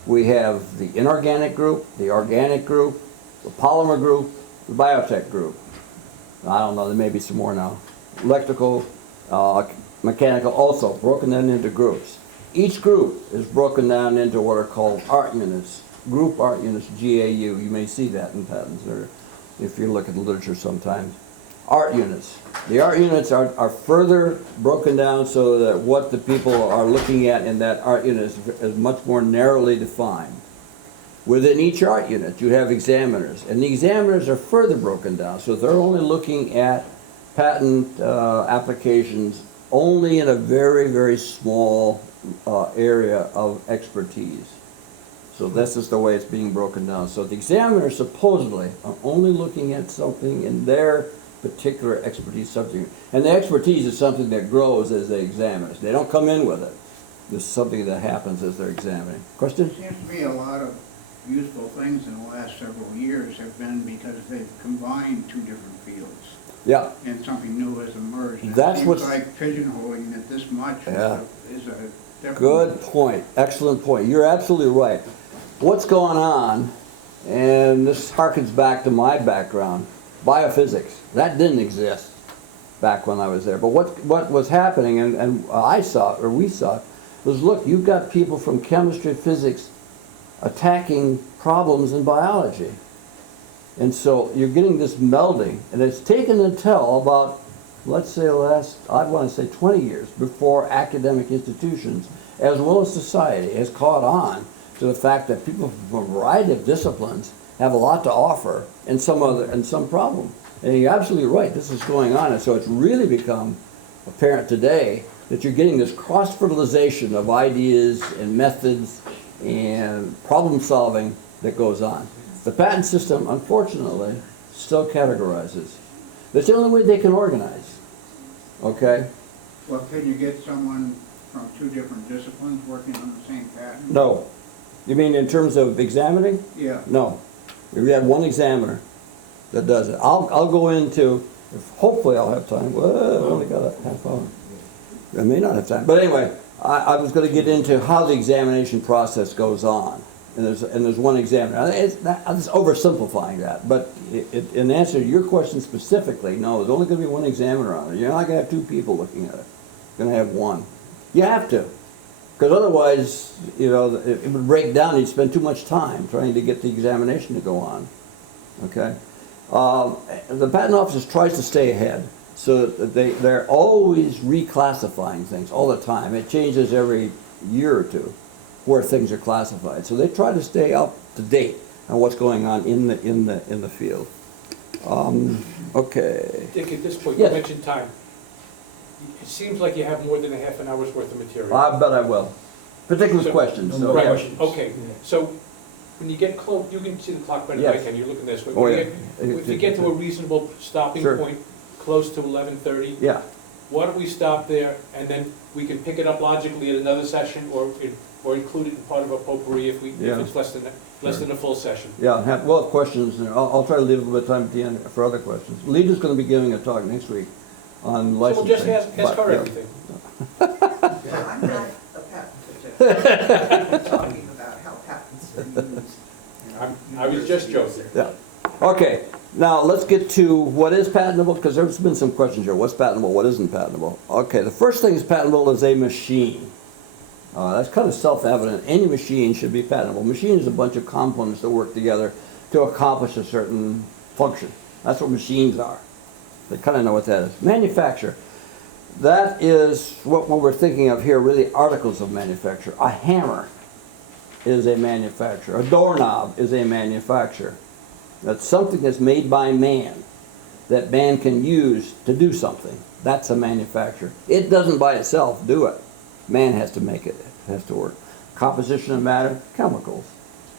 we have the inorganic group, the organic group, the polymer group, the biotech group. I don't know, there may be some more now. Electrical, mechanical, also broken down into groups. Each group is broken down into what are called art units, group art units, GAU. You may see that in patents, or if you look at the literature sometimes. Art units. The art units are further broken down so that what the people are looking at in that art unit is much more narrowly defined. Within each art unit, you have examiners, and the examiners are further broken down, so they're only looking at patent applications only in a very, very small area of expertise. So this is the way it's being broken down. So the examiners supposedly are only looking at something in their particular expertise subject. And the expertise is something that grows as they examine it. They don't come in with it. This is something that happens as they're examining. Question? Seems to me a lot of useful things in the last several years have been because they've combined 2 different fields. Yeah. And something new has emerged. That's what's- It seems like pigeonholing it this much Yeah. is a different. Good point. Excellent point. You're absolutely right. What's going on, and this harkens back to my background, biophysics. That didn't exist back when I was there. But what was happening, and I saw it, or we saw it, was look, you've got people from chemistry, physics, attacking problems in biology. And so you're getting this melding, and it's taken until about, let's say last, I'd want to say 20 years before academic institutions, as well as society, has caught on to the fact that people from a variety of disciplines have a lot to offer in some problem. And you're absolutely right, this is going on, and so it's really become apparent today that you're getting this cross-fertilization of ideas and methods and problem solving that goes on. The patent system, unfortunately, still categorizes. That's the only way they can organize, okay? Well, can you get someone from 2 different disciplines working on the same patent? No. You mean in terms of examining? Yeah. No. We have one examiner that does it. I'll go into, hopefully I'll have time. Well, I've only got a half hour. I may not have time. But anyway, I was going to get into how the examination process goes on. And there's one examiner. I'm just oversimplifying that. But in answer to your question specifically, no, there's only going to be one examiner on it. You're not going to have 2 people looking at it. You're going to have one. You have to. Because otherwise, you know, it would break down. You'd spend too much time trying to get the examination to go on. Okay? The patent office tries to stay ahead, so they're always reclassifying things all the time. It changes every year or two where things are classified. So they try to stay up to date on what's going on in the field. Okay. Dick, at this point, Yes. you mentioned time. It seems like you have more than a half an hour's worth of material. I bet I will. Particular So- questions. So. Right, okay, so when you get close, you can see the clock better than I Yes. can, you're looking this way. Oh, When you yeah. get- If you get to a reasonable stopping Sure. point, close to 11:30, Yeah. why don't we stop there, and then we can pick it up logically at another session, or include it in part of a potpourri if Yeah. it's less than a full session. Yeah, we'll have questions, and I'll try to leave a little bit of time at the end for other questions. Lita's gonna be giving a talk next week on So licensing. we'll just ask but, her yeah. everything. I'm not a patent attorney. I'm talking about how patents are used. I was just joking. Yeah. Okay, now let's get to what is patentable, because there's been some questions here. What's patentable, what isn't patentable? Okay, the first thing is patentable is a machine. That's kind of self-evident. Any machine should be patentable. Machine is a bunch of components that work together to accomplish a certain function. That's what machines are. They kind of know what that is. Manufacture. That is what we're thinking of here, really articles of manufacture. A hammer is a manufacture. A doorknob is a manufacture. That's something that's made by man, that man can use to do something. That's a manufacture. It doesn't by itself do it. Man has to make it. It has to work. Composition of matter, chemicals.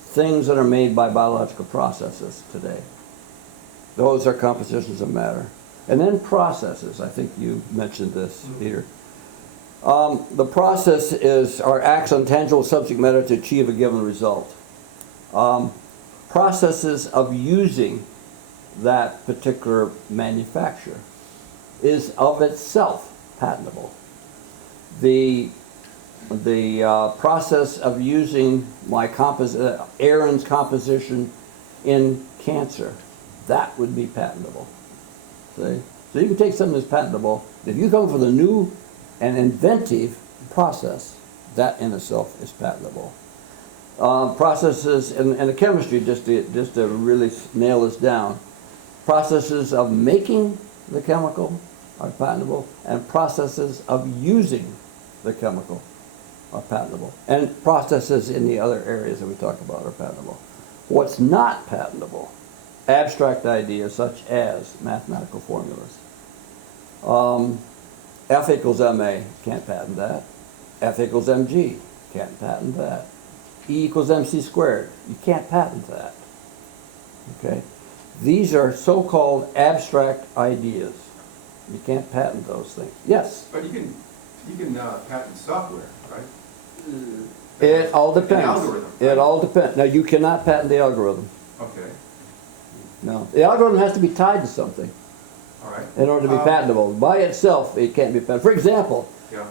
Things that are made by biological processes today. Those are compositions of matter. And then processes. I think you mentioned this, Peter. The process are acts on tangible subject matter to achieve a given result. Processes of using that particular manufacture is of itself patentable. The process of using my Aaron's composition in cancer, that would be patentable. See? So you can take something that's patentable. If you come up with a new and inventive process, that in itself is patentable. Processes in the chemistry, just to really nail this down, processes of making the chemical are patentable, and processes of using the chemical are patentable, and processes in the other areas that we talk about are patentable. What's not patentable? Abstract ideas such as mathematical formulas. F equals ma, can't patent that. F equals mg, can't patent that. E equals mc squared, you can't patent that. Okay? These are so-called abstract ideas. You can't patent those things. Yes? But you can patent software, right? It all An depends. algorithm, It right? all depends. Now, you cannot patent the algorithm. Okay, No. The algorithm has to be tied to something all right. in order to be patentable. By itself, it can't be patented. For example, Yeah,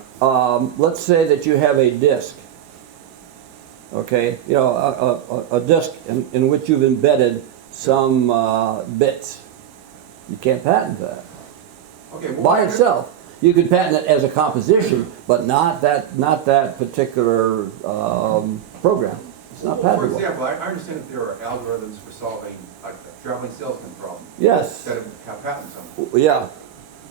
let's say that you have a disk. Okay? You know, a disk in which you've embedded some bits. You can't patent that. okay. well, By itself. You could patent it as a composition, but not that particular program. It's not For patentable. example, I understand that there are algorithms for solving a traveling salesman problem Yes. that have patents on them. Yeah.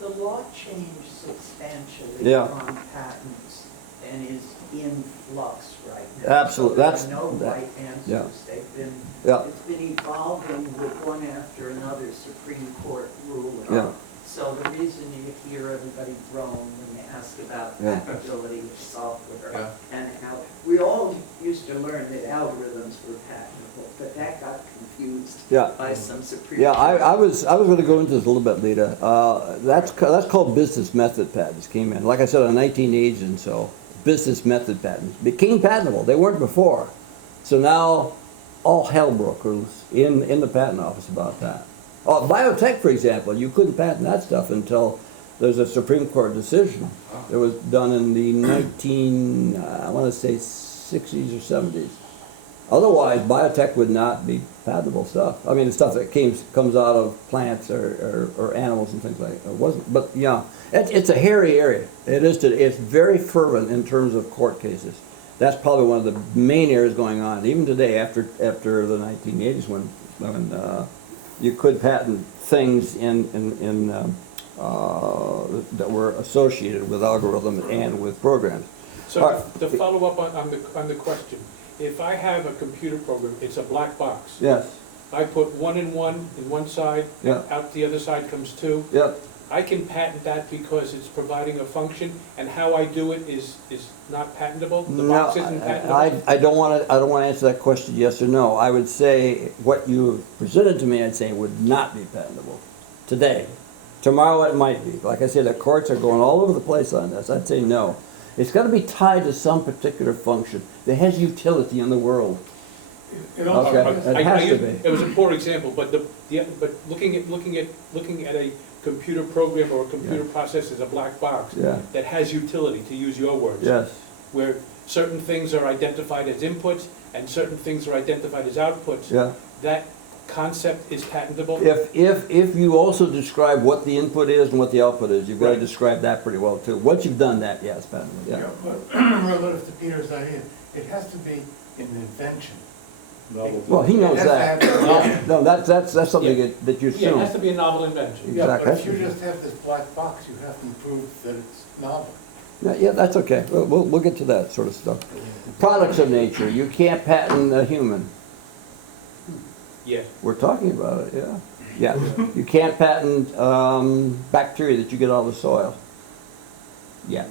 The law changed substantially Yeah. on patents and is in flux right now. Absolutely. So That's- there are no that- right yeah. answers. They've been, Yeah. it's been evolving with one after another Supreme Court ruling. Yeah. So the reason you hear everybody groan when they ask about Yeah. patentability of software Yeah. and how, we all used to learn that algorithms were patentable, but that got confused Yeah. by some Supreme Yeah, Court. I was going to go into this a little bit later. That's called business method patents. Came in, like I said, in the 1980s and so. Business method patents became patentable. They weren't before. So now all hell broke loose in the patent office about that. Biotech, for example, you couldn't patent that stuff until there's a Supreme Court decision. It was done in the I want to say 60s or 70s. Otherwise, biotech would not be patentable stuff. I mean, the stuff that comes out of plants or animals and things like that. It wasn't, but yeah, it's a hairy area. It's very fervent in terms of court cases. That's probably one of the main areas going on, even today after the 1980s when you could patent things that were associated with algorithms and with programs. So All right. to follow up on the question, if I have a computer program, it's a black box. Yes, I put 1 in one side, yeah, out the other side comes 2. yeah. I can patent that because it's providing a function, and how I do it is not patentable? The No, box isn't patentable? I don't want to answer that question yes or no. I would say what you presented to me, I'd say would not be patentable today. Tomorrow it might be. Like I said, the courts are going all over the place on this. I'd say no. It's got to be tied to some particular function that has utility in the world. It also Okay. It has to be. It was a poor example, but but looking at a computer program or a computer process as a black box Yeah. that has utility, to use your words. Yes. Where certain things are identified as inputs and certain things are identified as outputs. Yeah. That concept is patentable? If you also describe what the input is and what the output is, you've got to Right. describe that pretty well too. Once you've done that, yes, patentable, yeah. But relative to Peter's idea, it has to be an invention. Well, he knows It has to that. have- Yeah. No, that's something Yeah. that you Yeah, it has assume. to be a novel invention. Yeah, but Exactly. if you just have this black box, you have to prove that it's novel. Yeah, that's okay. We'll get to that sort of stuff. Products of nature, you can't patent a human. Yeah. We're talking about it, yeah. Yeah, you can't patent bacteria that you get out of the soil yet.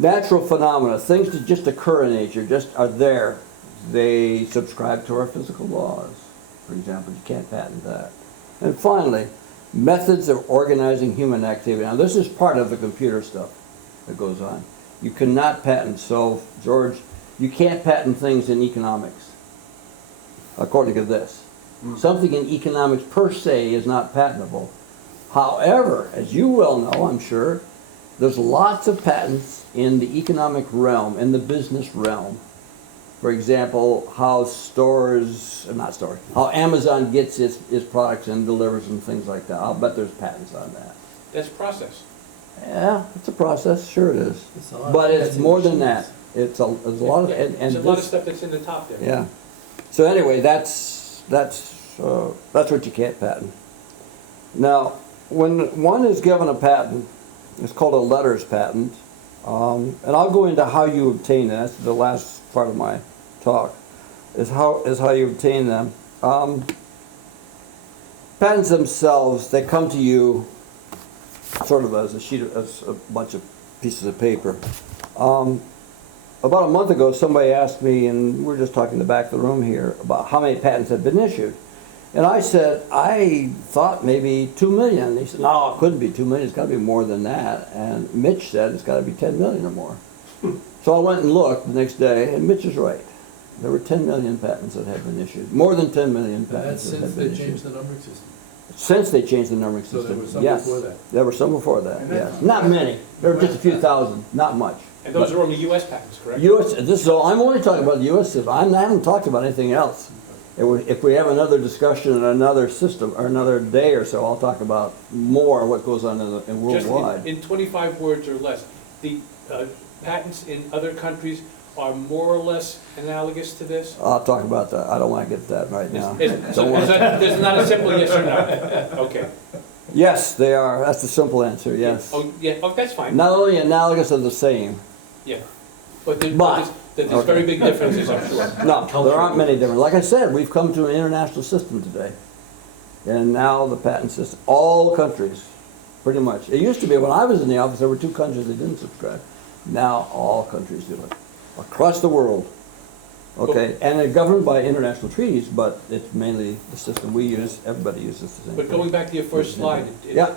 Natural phenomena, things that just occur in nature, just are there. They subscribe to our physical laws. For example, you can't patent that. And finally, methods of organizing human activity. Now, this is part of the computer stuff that goes on. You cannot patent. So, George, you can't patent things in economics, according to this. Something in economics per se is not patentable. However, as you well know, I'm sure, there's lots of patents in the economic realm, in the business realm. For example, how how Amazon gets its products and delivers and things like that. I'll bet there's patents on that. That's process. Yeah, it's a process, sure it is. It's a lot But of it's fancy more than machines. that. There's a lot of, and There's a lot of this, stuff that's in the top there. yeah. So anyway, that's what you can't patent. Now, when one is given a patent, it's called a letters patent, and I'll go into how you obtain that. That's the last part of my talk, is how you obtain them. Patents themselves, they come to you sort of as a bunch of pieces of paper. About a month ago, somebody asked me, and we're just talking in the back of the room here, about how many patents had been issued. And I said, I thought maybe 2 million. And he said, no, it couldn't be 2 million, it's gotta be more than that. And Mitch said, it's gotta be 10 million or more. So I went and looked the next day, and Mitch is right. There were 10 million patents that had been issued, more than 10 million And that's patents that since had they been changed issued. the numbering system. Since they changed the numbering So system, there were some yes. before that. There were some before that, And yes. that's- Not many, there were just a few thousand, not much. And those are only US patents, correct? US, I'm only talking about the US system, I haven't talked about anything else. If we have another discussion in another system, or another day or so, I'll talk about more what goes on in Just worldwide. in 25 words or less, the patents in other countries are more or less analogous to this? I'll talk about that, I don't want to get to that right now. So there's not a simple yes or no? Okay. Yes, they are, that's the simple answer, yes. Oh, yeah, oh, that's fine. Not only analogous, are the same. Yeah. But there's Okay. very big differences, I'm sure. No, there aren't many different. Like I said, we've come to an international system today. And now the patent system, all countries, pretty much. It used to be, when I was in the office, there were 2 countries that didn't subscribe. Now all countries do it, across the world. Okay, and they're governed by international treaties, but it's mainly the system we use, everybody uses the same. But going back to your first slide, Yeah.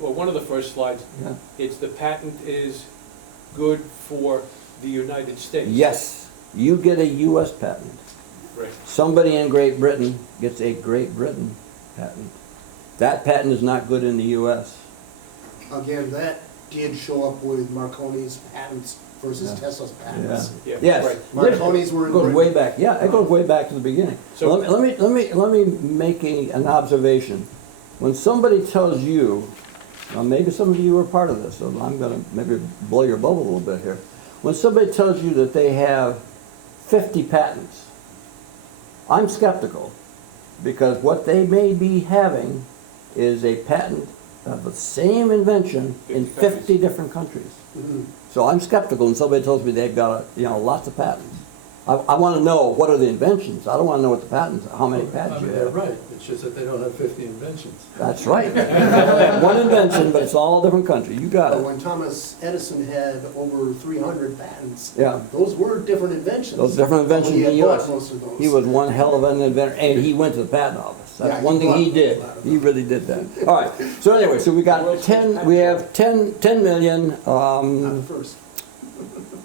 well, one of the first slides, Yeah. it's the patent is good for the United States. Yes, you get a US patent. Right. Somebody in Great Britain gets a Great Britain patent. That patent is not good in the US. Again, that did show up with Marconi's patents versus Yeah. Tesla's patents. Yeah, Yes. right. Marconi's were It in goes Britain. way back, yeah, it goes way back to the beginning. So- Let me make an observation. When somebody tells you, now maybe some of you are part of this, so I'm gonna maybe blow your bubble a little bit here. When somebody tells you that they have 50 patents, I'm skeptical. because what they may be having is a patent of the same invention in 50 different countries. Mhm. So I'm skeptical when somebody tells me they've got, lots of patents. I want to know what are the inventions. I don't want to know what the patents, how many patents you They're have. right, it's just that they don't have 50 inventions. That's right. One invention, but it's all a different country. You got But it. when Thomas Edison had over 300 patents, Yeah. those were different inventions. Those different inventions He he had bought was. most of those. He was one hell of an inventor, and he went to the patent office. Yeah, That's he one thing he bought did. a lot of He really did that. All right. So anyway, so we got 10. We have 10 million. Not the first.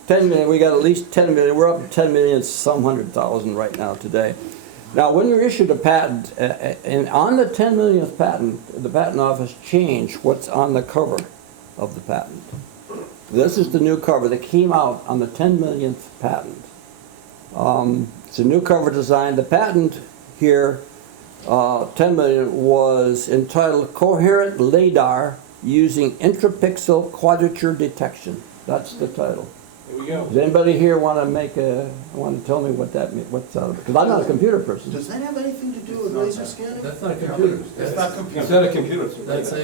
10 million. We got at least 10 million. We're up to 10 million, some 100,000 right now today. Now, when you're issued a patent, and on the 10 millionth patent, the patent office changed what's on the cover of the patent. This is the new cover that came out on the 10 millionth patent. It's a new cover design. The patent here, 10 million, was entitled Coherent LiDAR Using Intrapixel Quadrature Detection. That's the title. Here we go. Does anybody here want to tell me what that means, what's out of it? Because I'm not a computer person. Does that have anything to do with laser scanning? That's not computers. It's not computer. It's not a computer. That's a,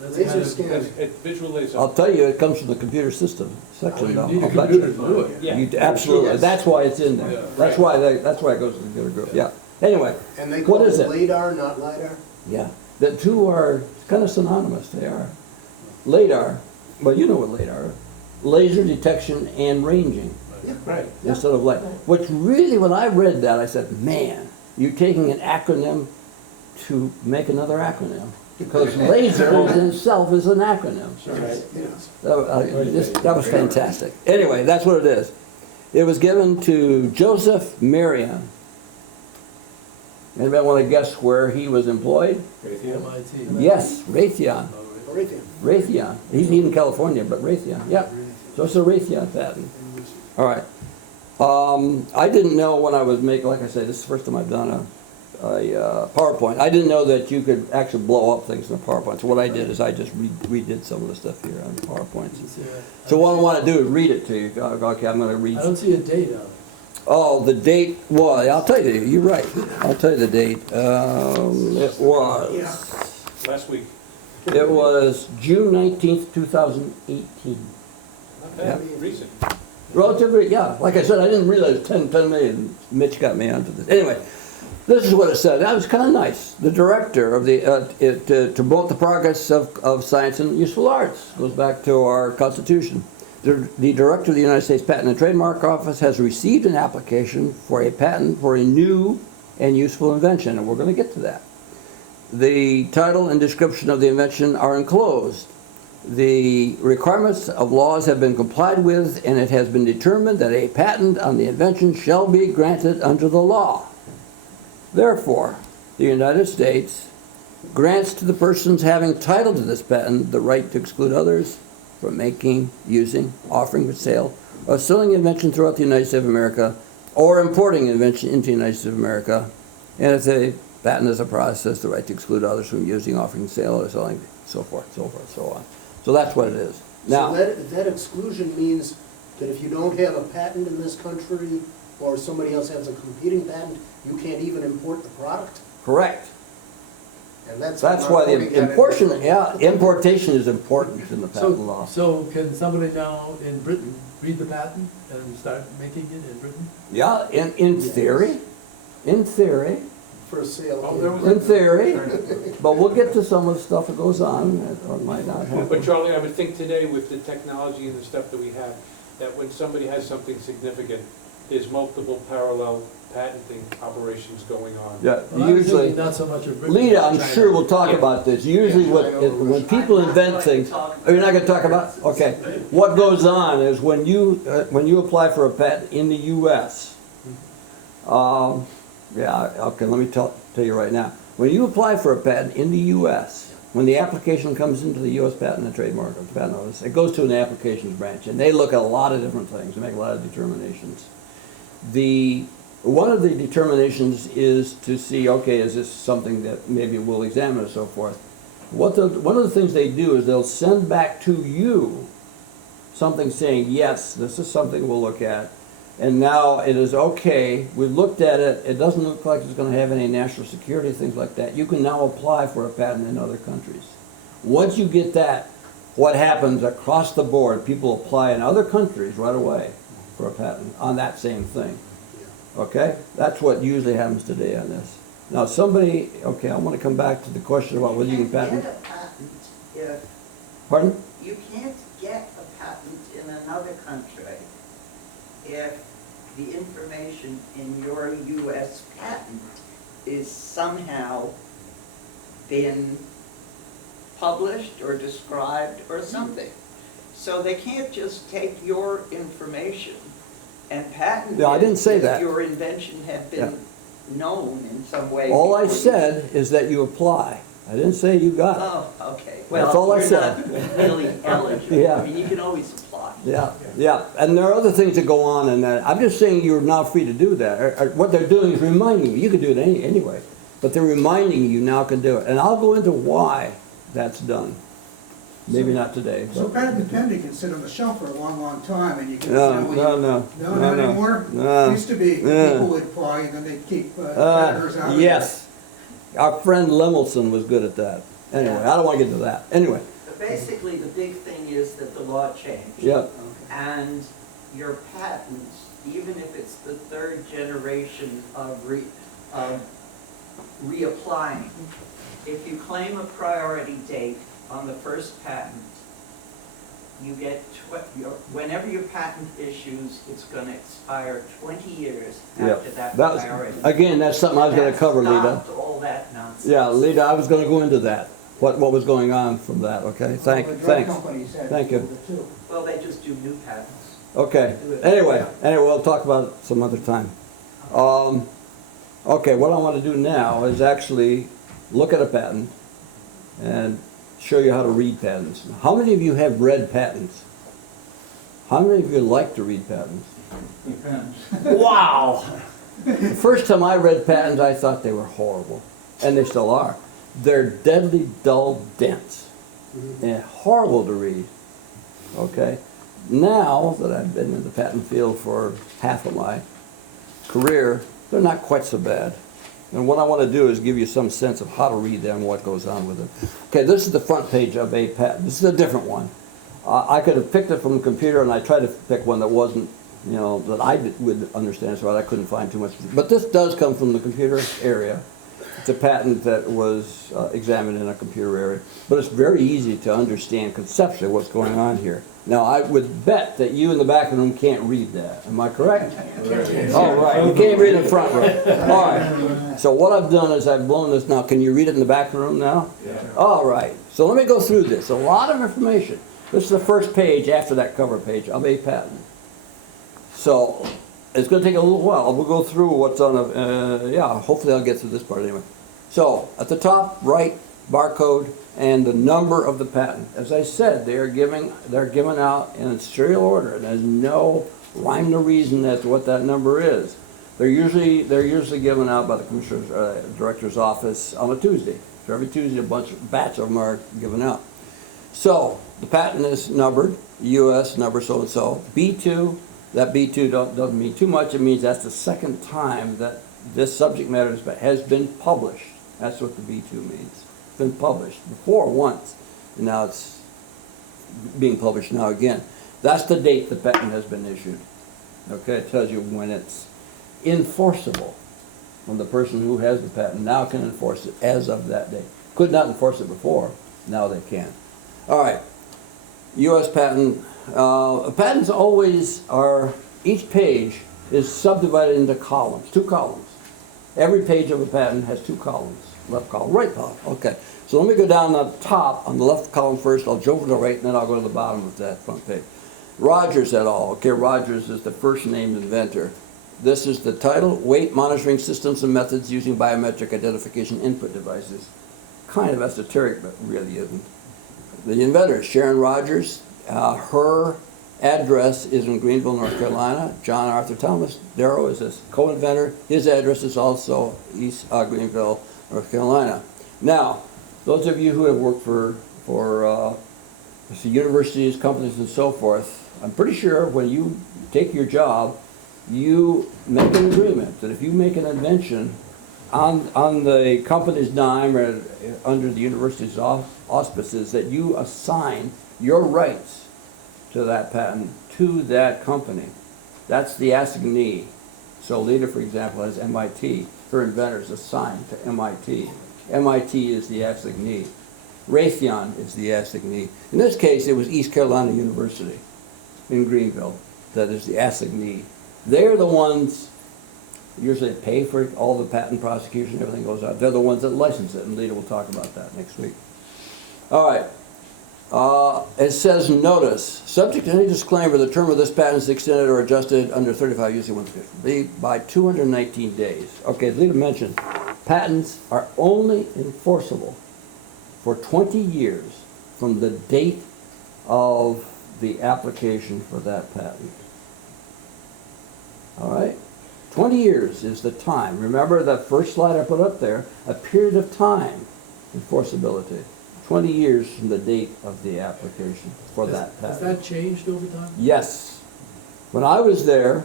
that's Laser kind of, scanning. Visual laser. I'll tell you, it comes from the computer system section. you though. need a I'll bet computer you. to do it. Yeah. Absolutely. Yes. That's why it's in there. Yeah. That's why it goes to the computer group. Yeah. Anyway, And they What call is it it? LiDAR, not LiDAR? yeah, the two are kind of synonymous. They are. LiDAR. Well, you know what LiDAR is. Laser detection and ranging. Yeah. Right. Instead of like, which really, when I read that, I said, man, you're taking an acronym to make another acronym. Because laser in itself is an acronym. Yes. That was fantastic. Anyway, that's what it is. It was given to Joseph Marion. Anybody want to guess where he was employed? MIT. Yes, Raytheon. Raytheon. Raytheon. He's in California, but Raytheon. Yep. So it's a Raytheon patent. All right. I didn't know when I was making, like I said, this is the first time I've done a PowerPoint. I didn't know that you could actually blow up things in a PowerPoint. So what I did is I just redid some of the stuff here on the PowerPoints. So what I want to do is read it to you. Okay, I'm going to read. I don't see a date on it. Oh, the date was, I'll tell you, you're right. I'll tell you the date. It was, Last week. it was June 19th, 2018. Not bad, recent. Relatively, yeah. Like I said, I didn't realize 10 million. Mitch got me onto this. Anyway, this is what it said. That was kind of nice. The director of the, to promote the progress of science and useful arts. Goes back to our Constitution. The director of the United States Patent and Trademark Office has received an application for a patent for a new and useful invention, and we're going to get to that. The title and description of the invention are enclosed. The requirements of laws have been complied with, and it has been determined that a patent on the invention shall be granted under the law. Therefore, the United States grants to the persons having title to this patent the right to exclude others from making, using, offering for sale, or selling invention throughout the United States of America, or importing invention into the United States of America. And if the patent is a process, the right to exclude others from using, offering, sale, or selling, so forth, so forth, so on. So that's what it is. Now, So that exclusion means that if you don't have a patent in this country, or somebody else has a competing patent, you can't even import the product? correct. And that's Why the importation is important in the patent law. So can somebody now in Britain read the patent and start making it in Britain? Yeah, in theory, For sale. Oh, there was in theory, but we'll get to some of the stuff that goes on, or might not happen. But Charlie, I would think today with the technology and the stuff that we have, that when somebody has something significant, there's multiple parallel patenting operations going on. Yeah, Well, I was usually, thinking not so much of Britain. Lita, but I'm China. sure we'll talk Yeah. about this. Usually when people invent things, oh, you're not gonna talk about, okay. What goes on is when you apply for a patent in the US, yeah, okay, let me tell you right now. When you apply for a patent in the US, when the application comes into the US Patent and Trademark Office, it goes to an applications branch, and they look at a lot of different things, and make a lot of determinations. One of the determinations is to see, okay, is this something that maybe we'll examine and so forth. One of the things they do is they'll send back to you something saying, yes, this is something we'll look at. and now it is okay, we've looked at it, it doesn't look like it's gonna have any national security, things like that. You can now apply for a patent in other countries. Once you get that, what happens across the board, people apply in other countries right away for a patent on that same thing. Okay? That's what usually happens today on this. Now, somebody, okay, I want to come back to the question about whether you can patent. Get a patent if, Pardon? you can't get a patent in another country if the information in your US patent is somehow been published or described or something. So they can't just take your information and patent it. Yeah, I didn't say that. If your invention had been known in some way. All I before you- said is that you apply. I didn't say you got it. Oh, okay. That's all I Well, said. you're not really eligible. Yeah. I mean, you can always apply. Yeah, yeah, and there are other things that go on in that. I'm just saying you're now free to do that. What they're doing is reminding you. You can do it anyway, but they're reminding you now can do it. And I'll go into why that's done. Maybe not today. So But, patent pending can sit on the shelf for a long, long time, and you can, no, no, no. not anymore? No. Used to be, Yeah. people would apply and then they'd keep patenters out of it. Yes. Our friend Lemelson was good at that. Anyway, I don't want to get into that. Anyway, But basically, the big thing is that the law changed. yeah, And your patents, even if it's the third generation of reapplying, if you claim a priority date on the first patent, you get, whenever your patent issues, it's gonna expire 20 years yeah. after that That was, priority. again, that's something I was going to cover, Lita. That stopped all that nonsense. Yeah, Lita, I was going to go into that. What was going on from that? Okay, The thanks. drug companies had Thank to you. do it too. Well, they just do new patents. Okay. Anyway, we'll talk about it some other time. Okay, what I want to do now is actually look at a patent and show you how to read patents. How many of you have read patents? How many of you like to read patents? Depends. Wow! The first time I read patents, I thought they were horrible, and they still are. They're deadly dull, dense, and horrible to read. Okay? Now that I've been in the patent field for half of my career, they're not quite so bad. And what I want to do is give you some sense of how to read them and what goes on with it. Okay, this is the front page of a patent. This is a different one. I could have picked it from the computer, and I tried to pick one that wasn't, you know, that I would understand, so I couldn't find too much. But this does come from the computer area. It's a patent that was examined in a computer area. But it's very easy to understand conceptually what's going on here. Now, I would bet that you in the back of the room can't read that. Am I correct? All right, you can't read in the front room. All right, so what I've done is I've blown this now. Can you read it in the back of the room now? Yeah. All right, so let me go through this. A lot of information. This is the first page after that cover page of a patent. So it's going to take a little while. We'll go through what's on a, yeah, hopefully I'll get through this part anyway. So at the top, right, barcode and the number of the patent. As I said, they're given out in serial order. There's no rhyme or reason as to what that number is. They're usually given out by the commissioner's director's office on a Tuesday. So every Tuesday, batch of them are given out. So the patent is numbered, U.S. number so and so. B2. That B2 doesn't mean too much. It means that's the second time that this subject matter has been published. That's what the B2 means. It's been published before once, and now it's being published now again. That's the date the patent has been issued. Okay, it tells you when it's enforceable, when the person who has the patent now can enforce it as of that date. Could not enforce it before, now they can. All right, U.S. patent. Patents always are, each page is subdivided into columns, 2 columns. Every page of a patent has 2 columns, left column, right column. Okay, so let me go down the top on the left column first. I'll jump to the right, and then I'll go to the bottom of that front page. Rogers et al. Okay, Rogers is the first named inventor. This is the title, Weight Monitoring Systems and Methods Using Biometric Identification Input Devices. Kind of esoteric, but really isn't. The inventor is Sharon Rogers. Her address is in Greenville, North Carolina. John Arthur Thomas Darrow is his co-inventor. His address is also East Greenville, North Carolina. Now, those of you who have worked for universities, companies, and so forth, I'm pretty sure when you take your job, you make an agreement that if you make an invention on the company's dime or under the university's auspices, that you assign your rights to that patent to that company. That's the assignee. So Lita, for example, has MIT. Her inventor's assigned to MIT. MIT is the assignee. Raytheon is the assignee. In this case, it was East Carolina University in Greenville that is the assignee. They're the ones usually pay for all the patent prosecution, everything goes out. They're the ones that license it, and Lita will talk about that next week. All right. It says notice, subject to any disclaimer, the term of this patent is extended or adjusted under 35 U.C. 150 by 219 days. Okay, as Lita mentioned, patents are only enforceable for 20 years from the date of the application for that patent. All right? 20 years is the time. Remember that first slide I put up there, a period of time, enforceability. 20 years from the date of the application for that Has patent. that changed over time? Yes. When I was there,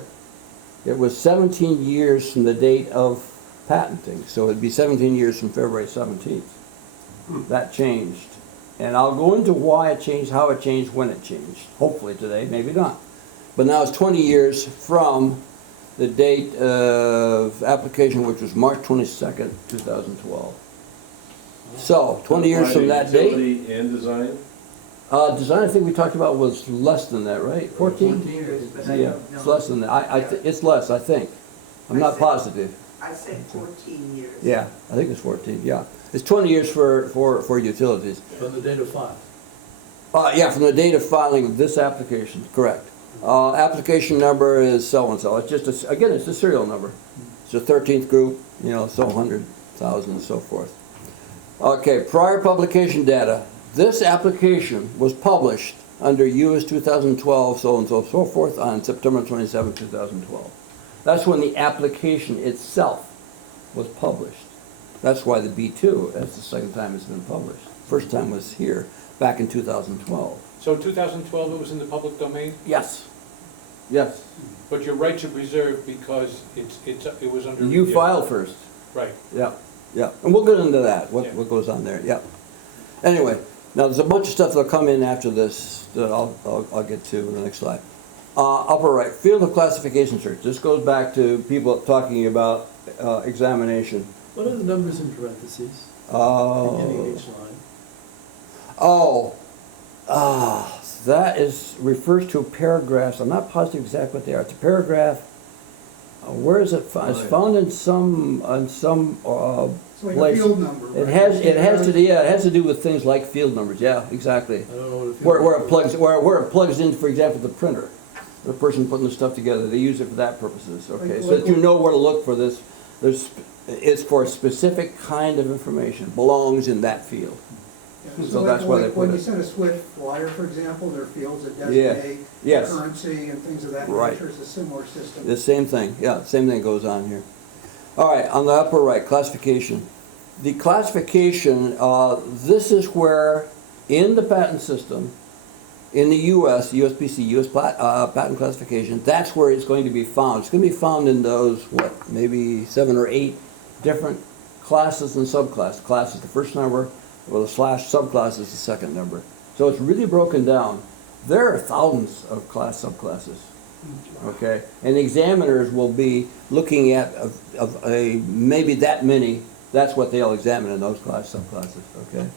it was 17 years from the date of patenting. So it'd be 17 years from February 17th. That changed. And I'll go into why it changed, how it changed, when it changed. Hopefully today, maybe not. But now it's 20 years from the date of application, which was March 22nd, 2012. So, 20 years from that date. Utility and design? Design, I think we talked about, was less than that, right? 14? 14 years, but I Yeah, don't know. it's less than that. It's less, I think. I'm not positive. I said 14 years. Yeah, I think it's 14, yeah. It's 20 years for utilities. From the date of file? Yeah, from the date of filing of this application, correct. Application number is so-and-so. It's just, again, it's a serial number. It's the 13th group, so 100,000 and so forth. Okay, prior publication data. This application was published under US 2012, so-and-so, so forth, on September 27, 2012. That's when the application itself was published. That's why the B2, that's the second time it's been published. First time was here, back in 2012. So in 2012, it was in the public domain, Yes. Yes. but your rights are preserved because it was under You review. filed first. Right. Yeah, yeah. And we'll get into that, Yeah. what goes on there, yeah. Anyway, now there's a bunch of stuff that'll come in after this that I'll get to in the next slide. Upper right, field of classification search. This goes back to people talking about examination. What are the numbers in parentheses? Beginning of each line. That refers to paragraphs. I'm not positive exactly what they are. It's a paragraph. Where is it found? It's found in some It's like a place. field number. It right? has to do with things like field numbers. Yeah, exactly. I don't know what it feels Where like. it plugs in, for example, the printer. The person putting the stuff together, they use it for that purposes. Okay, so that you know where to look for this. It's for a specific kind of information. Belongs in that field. Yeah, So that's why they put When you it. send a SWIFT flyer, for example, there are fields that Yeah. designate Yes. currency and things of that Right. nature. It's a similar system. The same thing, yeah, same thing goes on here. All right, on the upper right, classification. The classification, this is where, in the patent system, in the US, USPC, patent classification, that's where it's going to be found. It's going to be found in those, maybe 7 or 8 different classes and subclasses. Class is the first number, or the slash subclass is the second number. So it's really broken down. There are thousands of subclasses. Okay, and examiners will be looking at maybe that many. That's what they'll examine in those subclasses. Okay,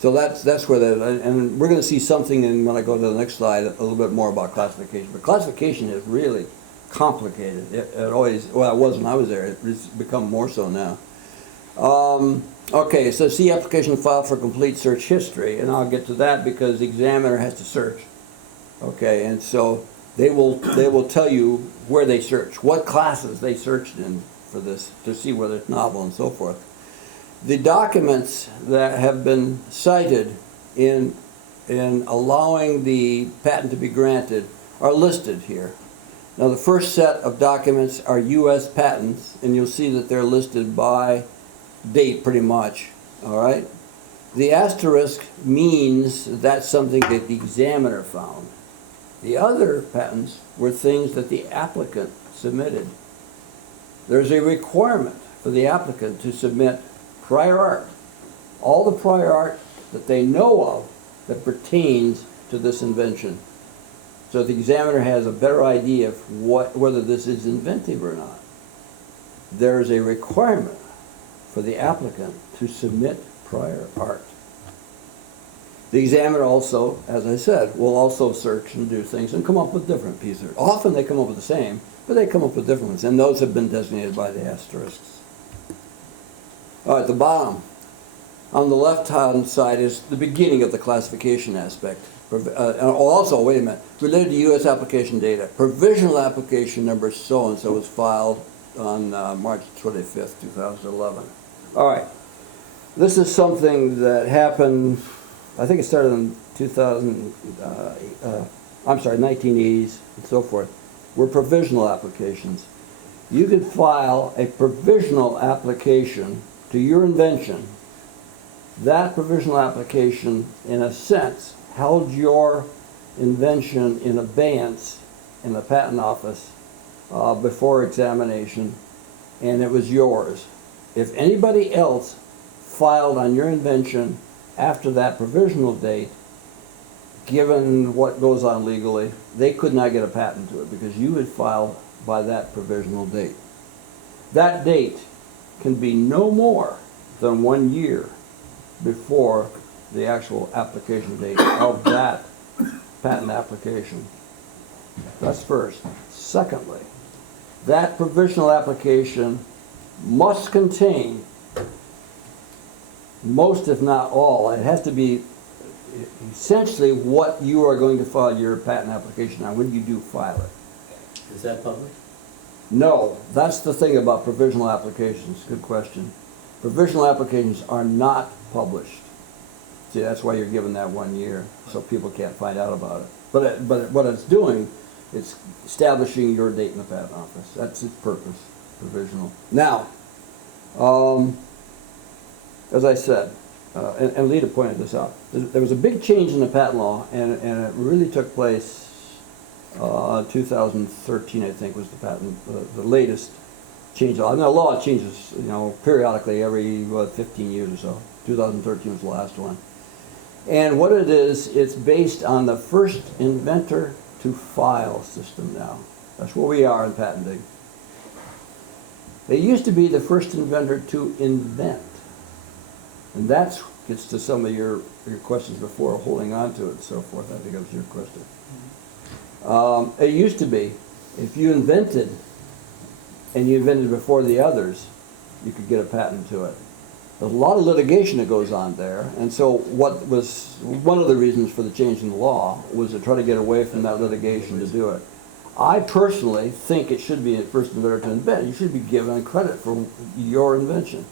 so that's where and we're going to see something when I go to the next slide, a little bit more about classification. But classification is really complicated. It always, well, it was when I was there. It's become more so now. Okay, so see application file for complete search history, and I'll get to that because the examiner has to search. Okay, and so they will tell you where they search, what classes they searched in for this, to see whether it's novel and so forth. The documents that have been cited in allowing the patent to be granted are listed here. Now the first set of documents are U.S. patents, and you'll see that they're listed by date pretty much, all right? The asterisk means that's something that the examiner found. The other patents were things that the applicant submitted, there's a requirement for the applicant to submit prior art, all the prior art that they know of that pertains to this invention. So the examiner has a better idea of whether this is inventive or not. There is a requirement for the applicant to submit prior art. The examiner also, as I said, will also search and do things and come up with different pieces. Often they come up with the same, but they come up with different ones, and those have been designated by the asterisks. All right, the bottom. On the left-hand side is the beginning of the classification aspect. Also, wait a minute, related to U.S. application data. Provisional application number so-and-so was filed on March 25th, 2011. All right, this is something that happened, I think it started in 1980s and so forth, were provisional applications. You could file a provisional application to your invention. That provisional application, in a sense, held your invention in abeyance in the patent office before examination, and it was yours. If anybody else filed on your invention after that provisional date, given what goes on legally, they could not get a patent to it because you had filed by that provisional date. That date can be no more than 1 year before the actual application date of that patent application. That's first. Secondly, that provisional application must contain most, if not all, it has to be essentially what you are going to file your patent application on when you do file it. Is that public? No, that's the thing about provisional applications. Good question. Provisional applications are not published. See, that's why you're given that 1 year, so people can't find out about it. But what it's doing, it's establishing your date in the patent office. That's its purpose, provisional. Now, as I said, and Lita pointed this out, there was a big change in the patent law, and it really took place 2013, I think, was the patent, the latest change. I mean, the law changes, periodically every 15 years or so. 2013 was the last one. And what it is, it's based on the first inventor to file system now. That's where we are in patenting. It used to be the first inventor to invent. And that gets to some of your questions before, holding on to it and so forth. I think that was your question. It used to be, if you invented, and you invented before the others, you could get a patent to it. There's a lot of litigation that goes on there, and so what was one of the reasons for the change in the law was to try to get away from that litigation to do it. I personally think it should be a first inventor to invent. You should be given credit for your invention.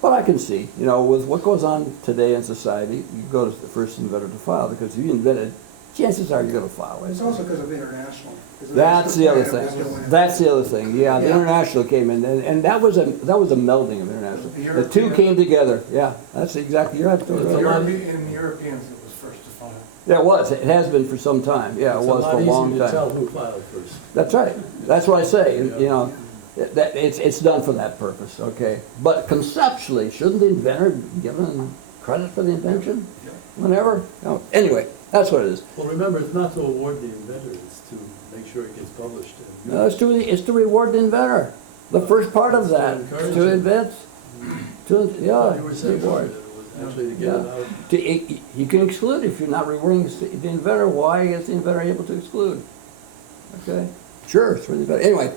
But I can see, with what goes on today in society, you go to the first inventor to file, because if you invented, chances are you're going to file it. It's also because of international. That's the other thing. That's the other thing. Yeah, the international came in, and that was a melding of international. The two came together. Yeah, that's exactly. You're absolutely right. In the Europeans, it was first to file. Yeah, it was. It has been for some time. Yeah, it was for a long time. It's a lot easier to tell who filed first. That's right. That's what I say. That it's done for that purpose. Okay, but conceptually, shouldn't the inventor be given credit for the invention? Whenever. Anyway. That's what it is. Well, remember, it's not to award the inventor, it's to make sure it gets published. No, it's to reward the inventor. The first part of that is to invent. You were saying reward. it was actually to get it out. You can exclude if you're not rewarding the inventor. Why is the inventor able to exclude? Okay, sure, it's for the inventor. Anyway,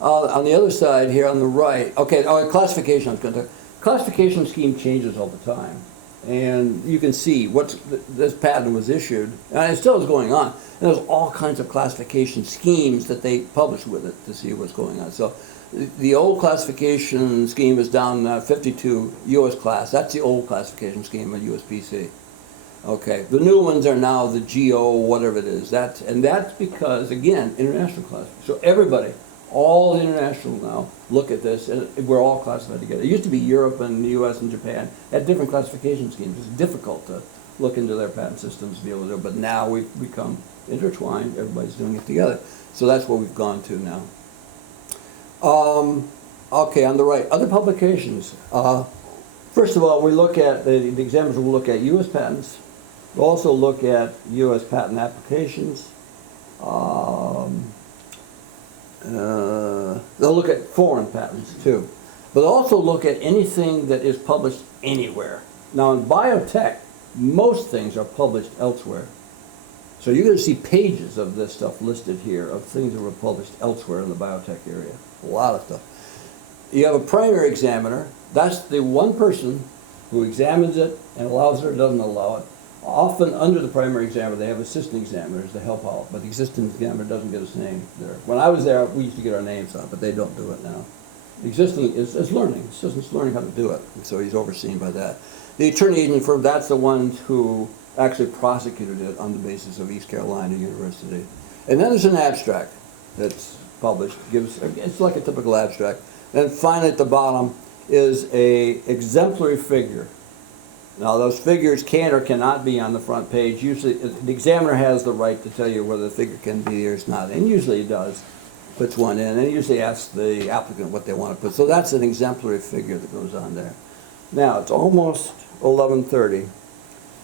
on the other side here on the right, okay, classification. I was going to talk. Classification scheme changes all the time. And you can see this patent was issued, and it still is going on. And there's all kinds of classification schemes that they publish with it to see what's going on. So the old classification scheme is down 52 U.S. class. That's the old classification scheme of USPC. Okay, the new ones are now the GO, whatever it is. That's because, again, international classification. So everybody, all the international now, look at this, and we're all classified together. It used to be Europe and the US and Japan had different classification schemes. It's difficult to look into their patent systems to be able to do it, but now we've become intertwined. Everybody's doing it together. So that's what we've gone to now. Okay, on the right, other publications. First of all, we look at, the examiners will look at US patents. We'll also look at US patent applications. They'll look at foreign patents too. But they'll also look at anything that is published anywhere. Now in biotech, most things are published elsewhere. So you're going to see pages of this stuff listed here, of things that were published elsewhere in the biotech area. A lot of stuff. You have a primary examiner. That's the one person who examines it and allows it or doesn't allow it. Often under the primary examiner, they have assistant examiners to help out, but the assistant examiner doesn't get his name there. When I was there, we used to get our names on it, but they don't do it now. The assistant is learning. The assistant's learning how to do it, and so he's overseen by that. The attorney agent firm, that's the ones who actually prosecuted it on the basis of East Carolina University. And then there's an abstract that's published, it's like a typical abstract. And finally at the bottom is a exemplary figure. Now those figures can or cannot be on the front page. Usually the examiner has the right to tell you whether the figure can be or is not, and usually he does. Puts one in, and usually asks the applicant what they want to put. So that's an exemplary figure that goes on there. Now it's almost 11:30.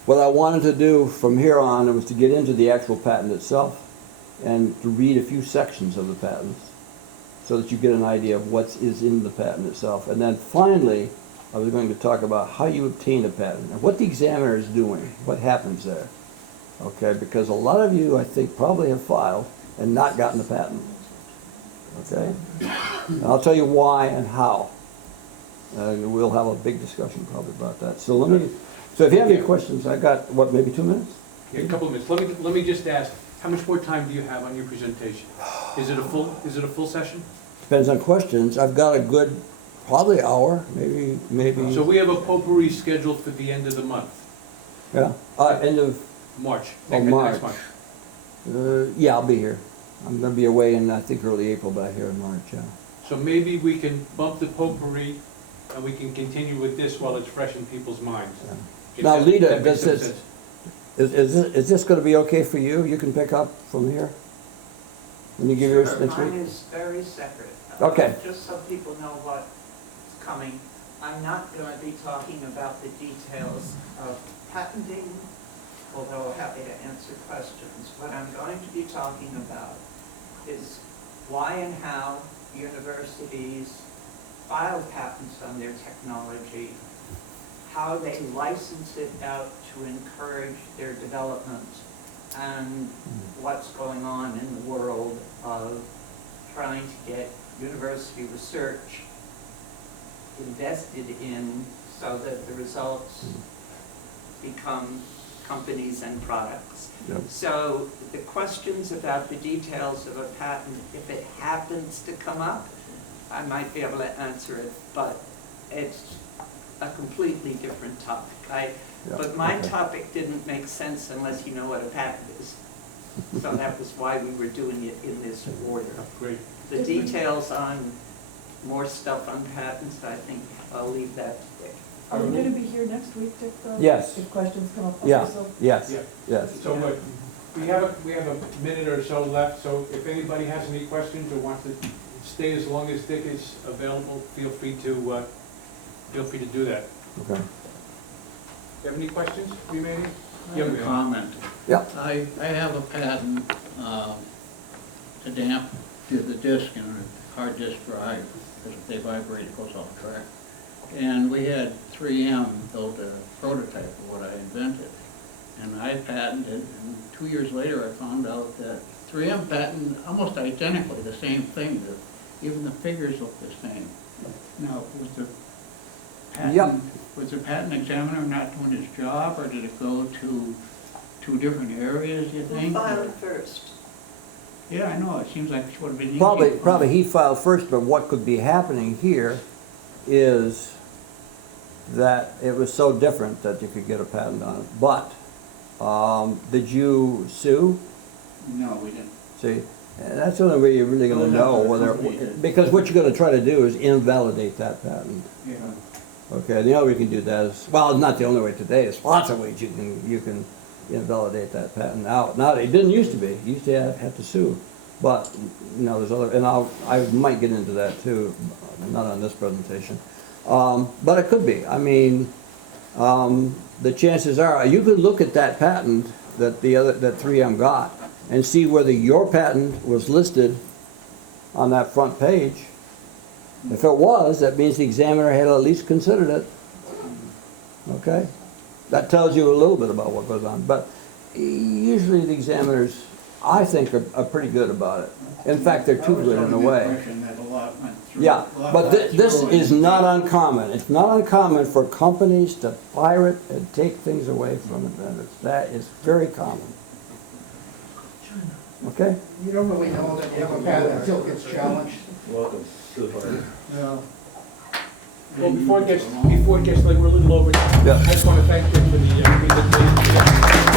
What I wanted to do from here on was to get into the actual patent itself and to read a few sections of the patents so that you get an idea of what is in the patent itself. And then finally, I was going to talk about how you obtain a patent and what the examiner is doing, what happens there. Okay, because a lot of you, I think, probably have filed and not gotten a patent. Okay? And I'll tell you why and how. We'll have a big discussion probably about that. So if you have any questions, I got, what, maybe 2 minutes? Yeah, a couple of minutes. Let me just ask, how much more time do you have on your presentation? Is it a full session? Depends on questions. I've got a good, probably hour, maybe. So we have a potpourri scheduled for the end of the month. Yeah, end of March. March. Next month. Yeah, I'll be here. I'm going to be away in, I think, early April, but here in March, yeah. So maybe we can bump the potpourri and we can continue with this while it's fresh in people's minds. Yeah. If Now, that- Lita, that makes some sense. is this going to be okay for you? You can pick up from here? When you give yours Sure, next mine week? is very separate. Okay. Just so people know what's coming, I'm not going to be talking about the details of patenting, although happy to answer questions. What I'm going to be talking about is why and how universities file patents on their technology, how they license it out to encourage their development, and what's going on in the world of trying to get university research invested in so that the results become companies and products. Yep. So the questions about the details of a patent, if it happens to come up, I might be able to answer it, but it's a completely different topic. But my topic didn't make sense unless you know what a patent is. So that was why we were doing it in this order. Great. The details on more stuff on patents, I think I'll leave that to Dick. Are you going to be here next week, Dick, though? Yes. If questions come up? Yeah, So- yes, Yeah. yes. So what, we have a minute or so left, so if anybody has any questions or wants to stay as long as Dick is available, feel free to do that. Okay. You have any questions remaining? I have a comment. Yeah. I have a patent to damp the disk in a hard disk drive, because if they vibrate, it goes off track. And we had 3M build a prototype of what I invented. And I patented, and 2 years later I found out that 3M patented almost identically the same thing. Even the figures look the same. Now, was the patent examiner not doing his job, or did it go to 2 different areas, you Who think? filed first? Yeah, I know, it seems like it would have been easy. Probably he filed first, but what could be happening here is that it was so different that you could get a patent on it. But, did you sue? No, we didn't. See, and that's the only way you're really gonna know whether, because what you're gonna try to do is invalidate that patent. Yeah. Okay, the only way you can do that is, well, not the only way today, there's lots of ways you can invalidate that patent out. Now, it didn't used to be, you used to have to sue. But, you know, there's other, and I might get into that too, not on this presentation. But it could be. I mean, the chances are, you could look at that patent that that 3M got and see whether your patent was listed on that front page. If it was, that means the examiner had at least considered it. Okay? That tells you a little bit about what goes on. But usually the examiners, I think, are pretty good about it. In fact, they're too good in a way. Yeah, but this is not uncommon. It's not uncommon for companies to pirate and take things away from inventors. That is very common. Okay? You don't really know that you have a patent until it gets challenged. Welcome to the party. No. Well, before it gets late, we're a little over. Yeah. I just want to thank you for the presentation.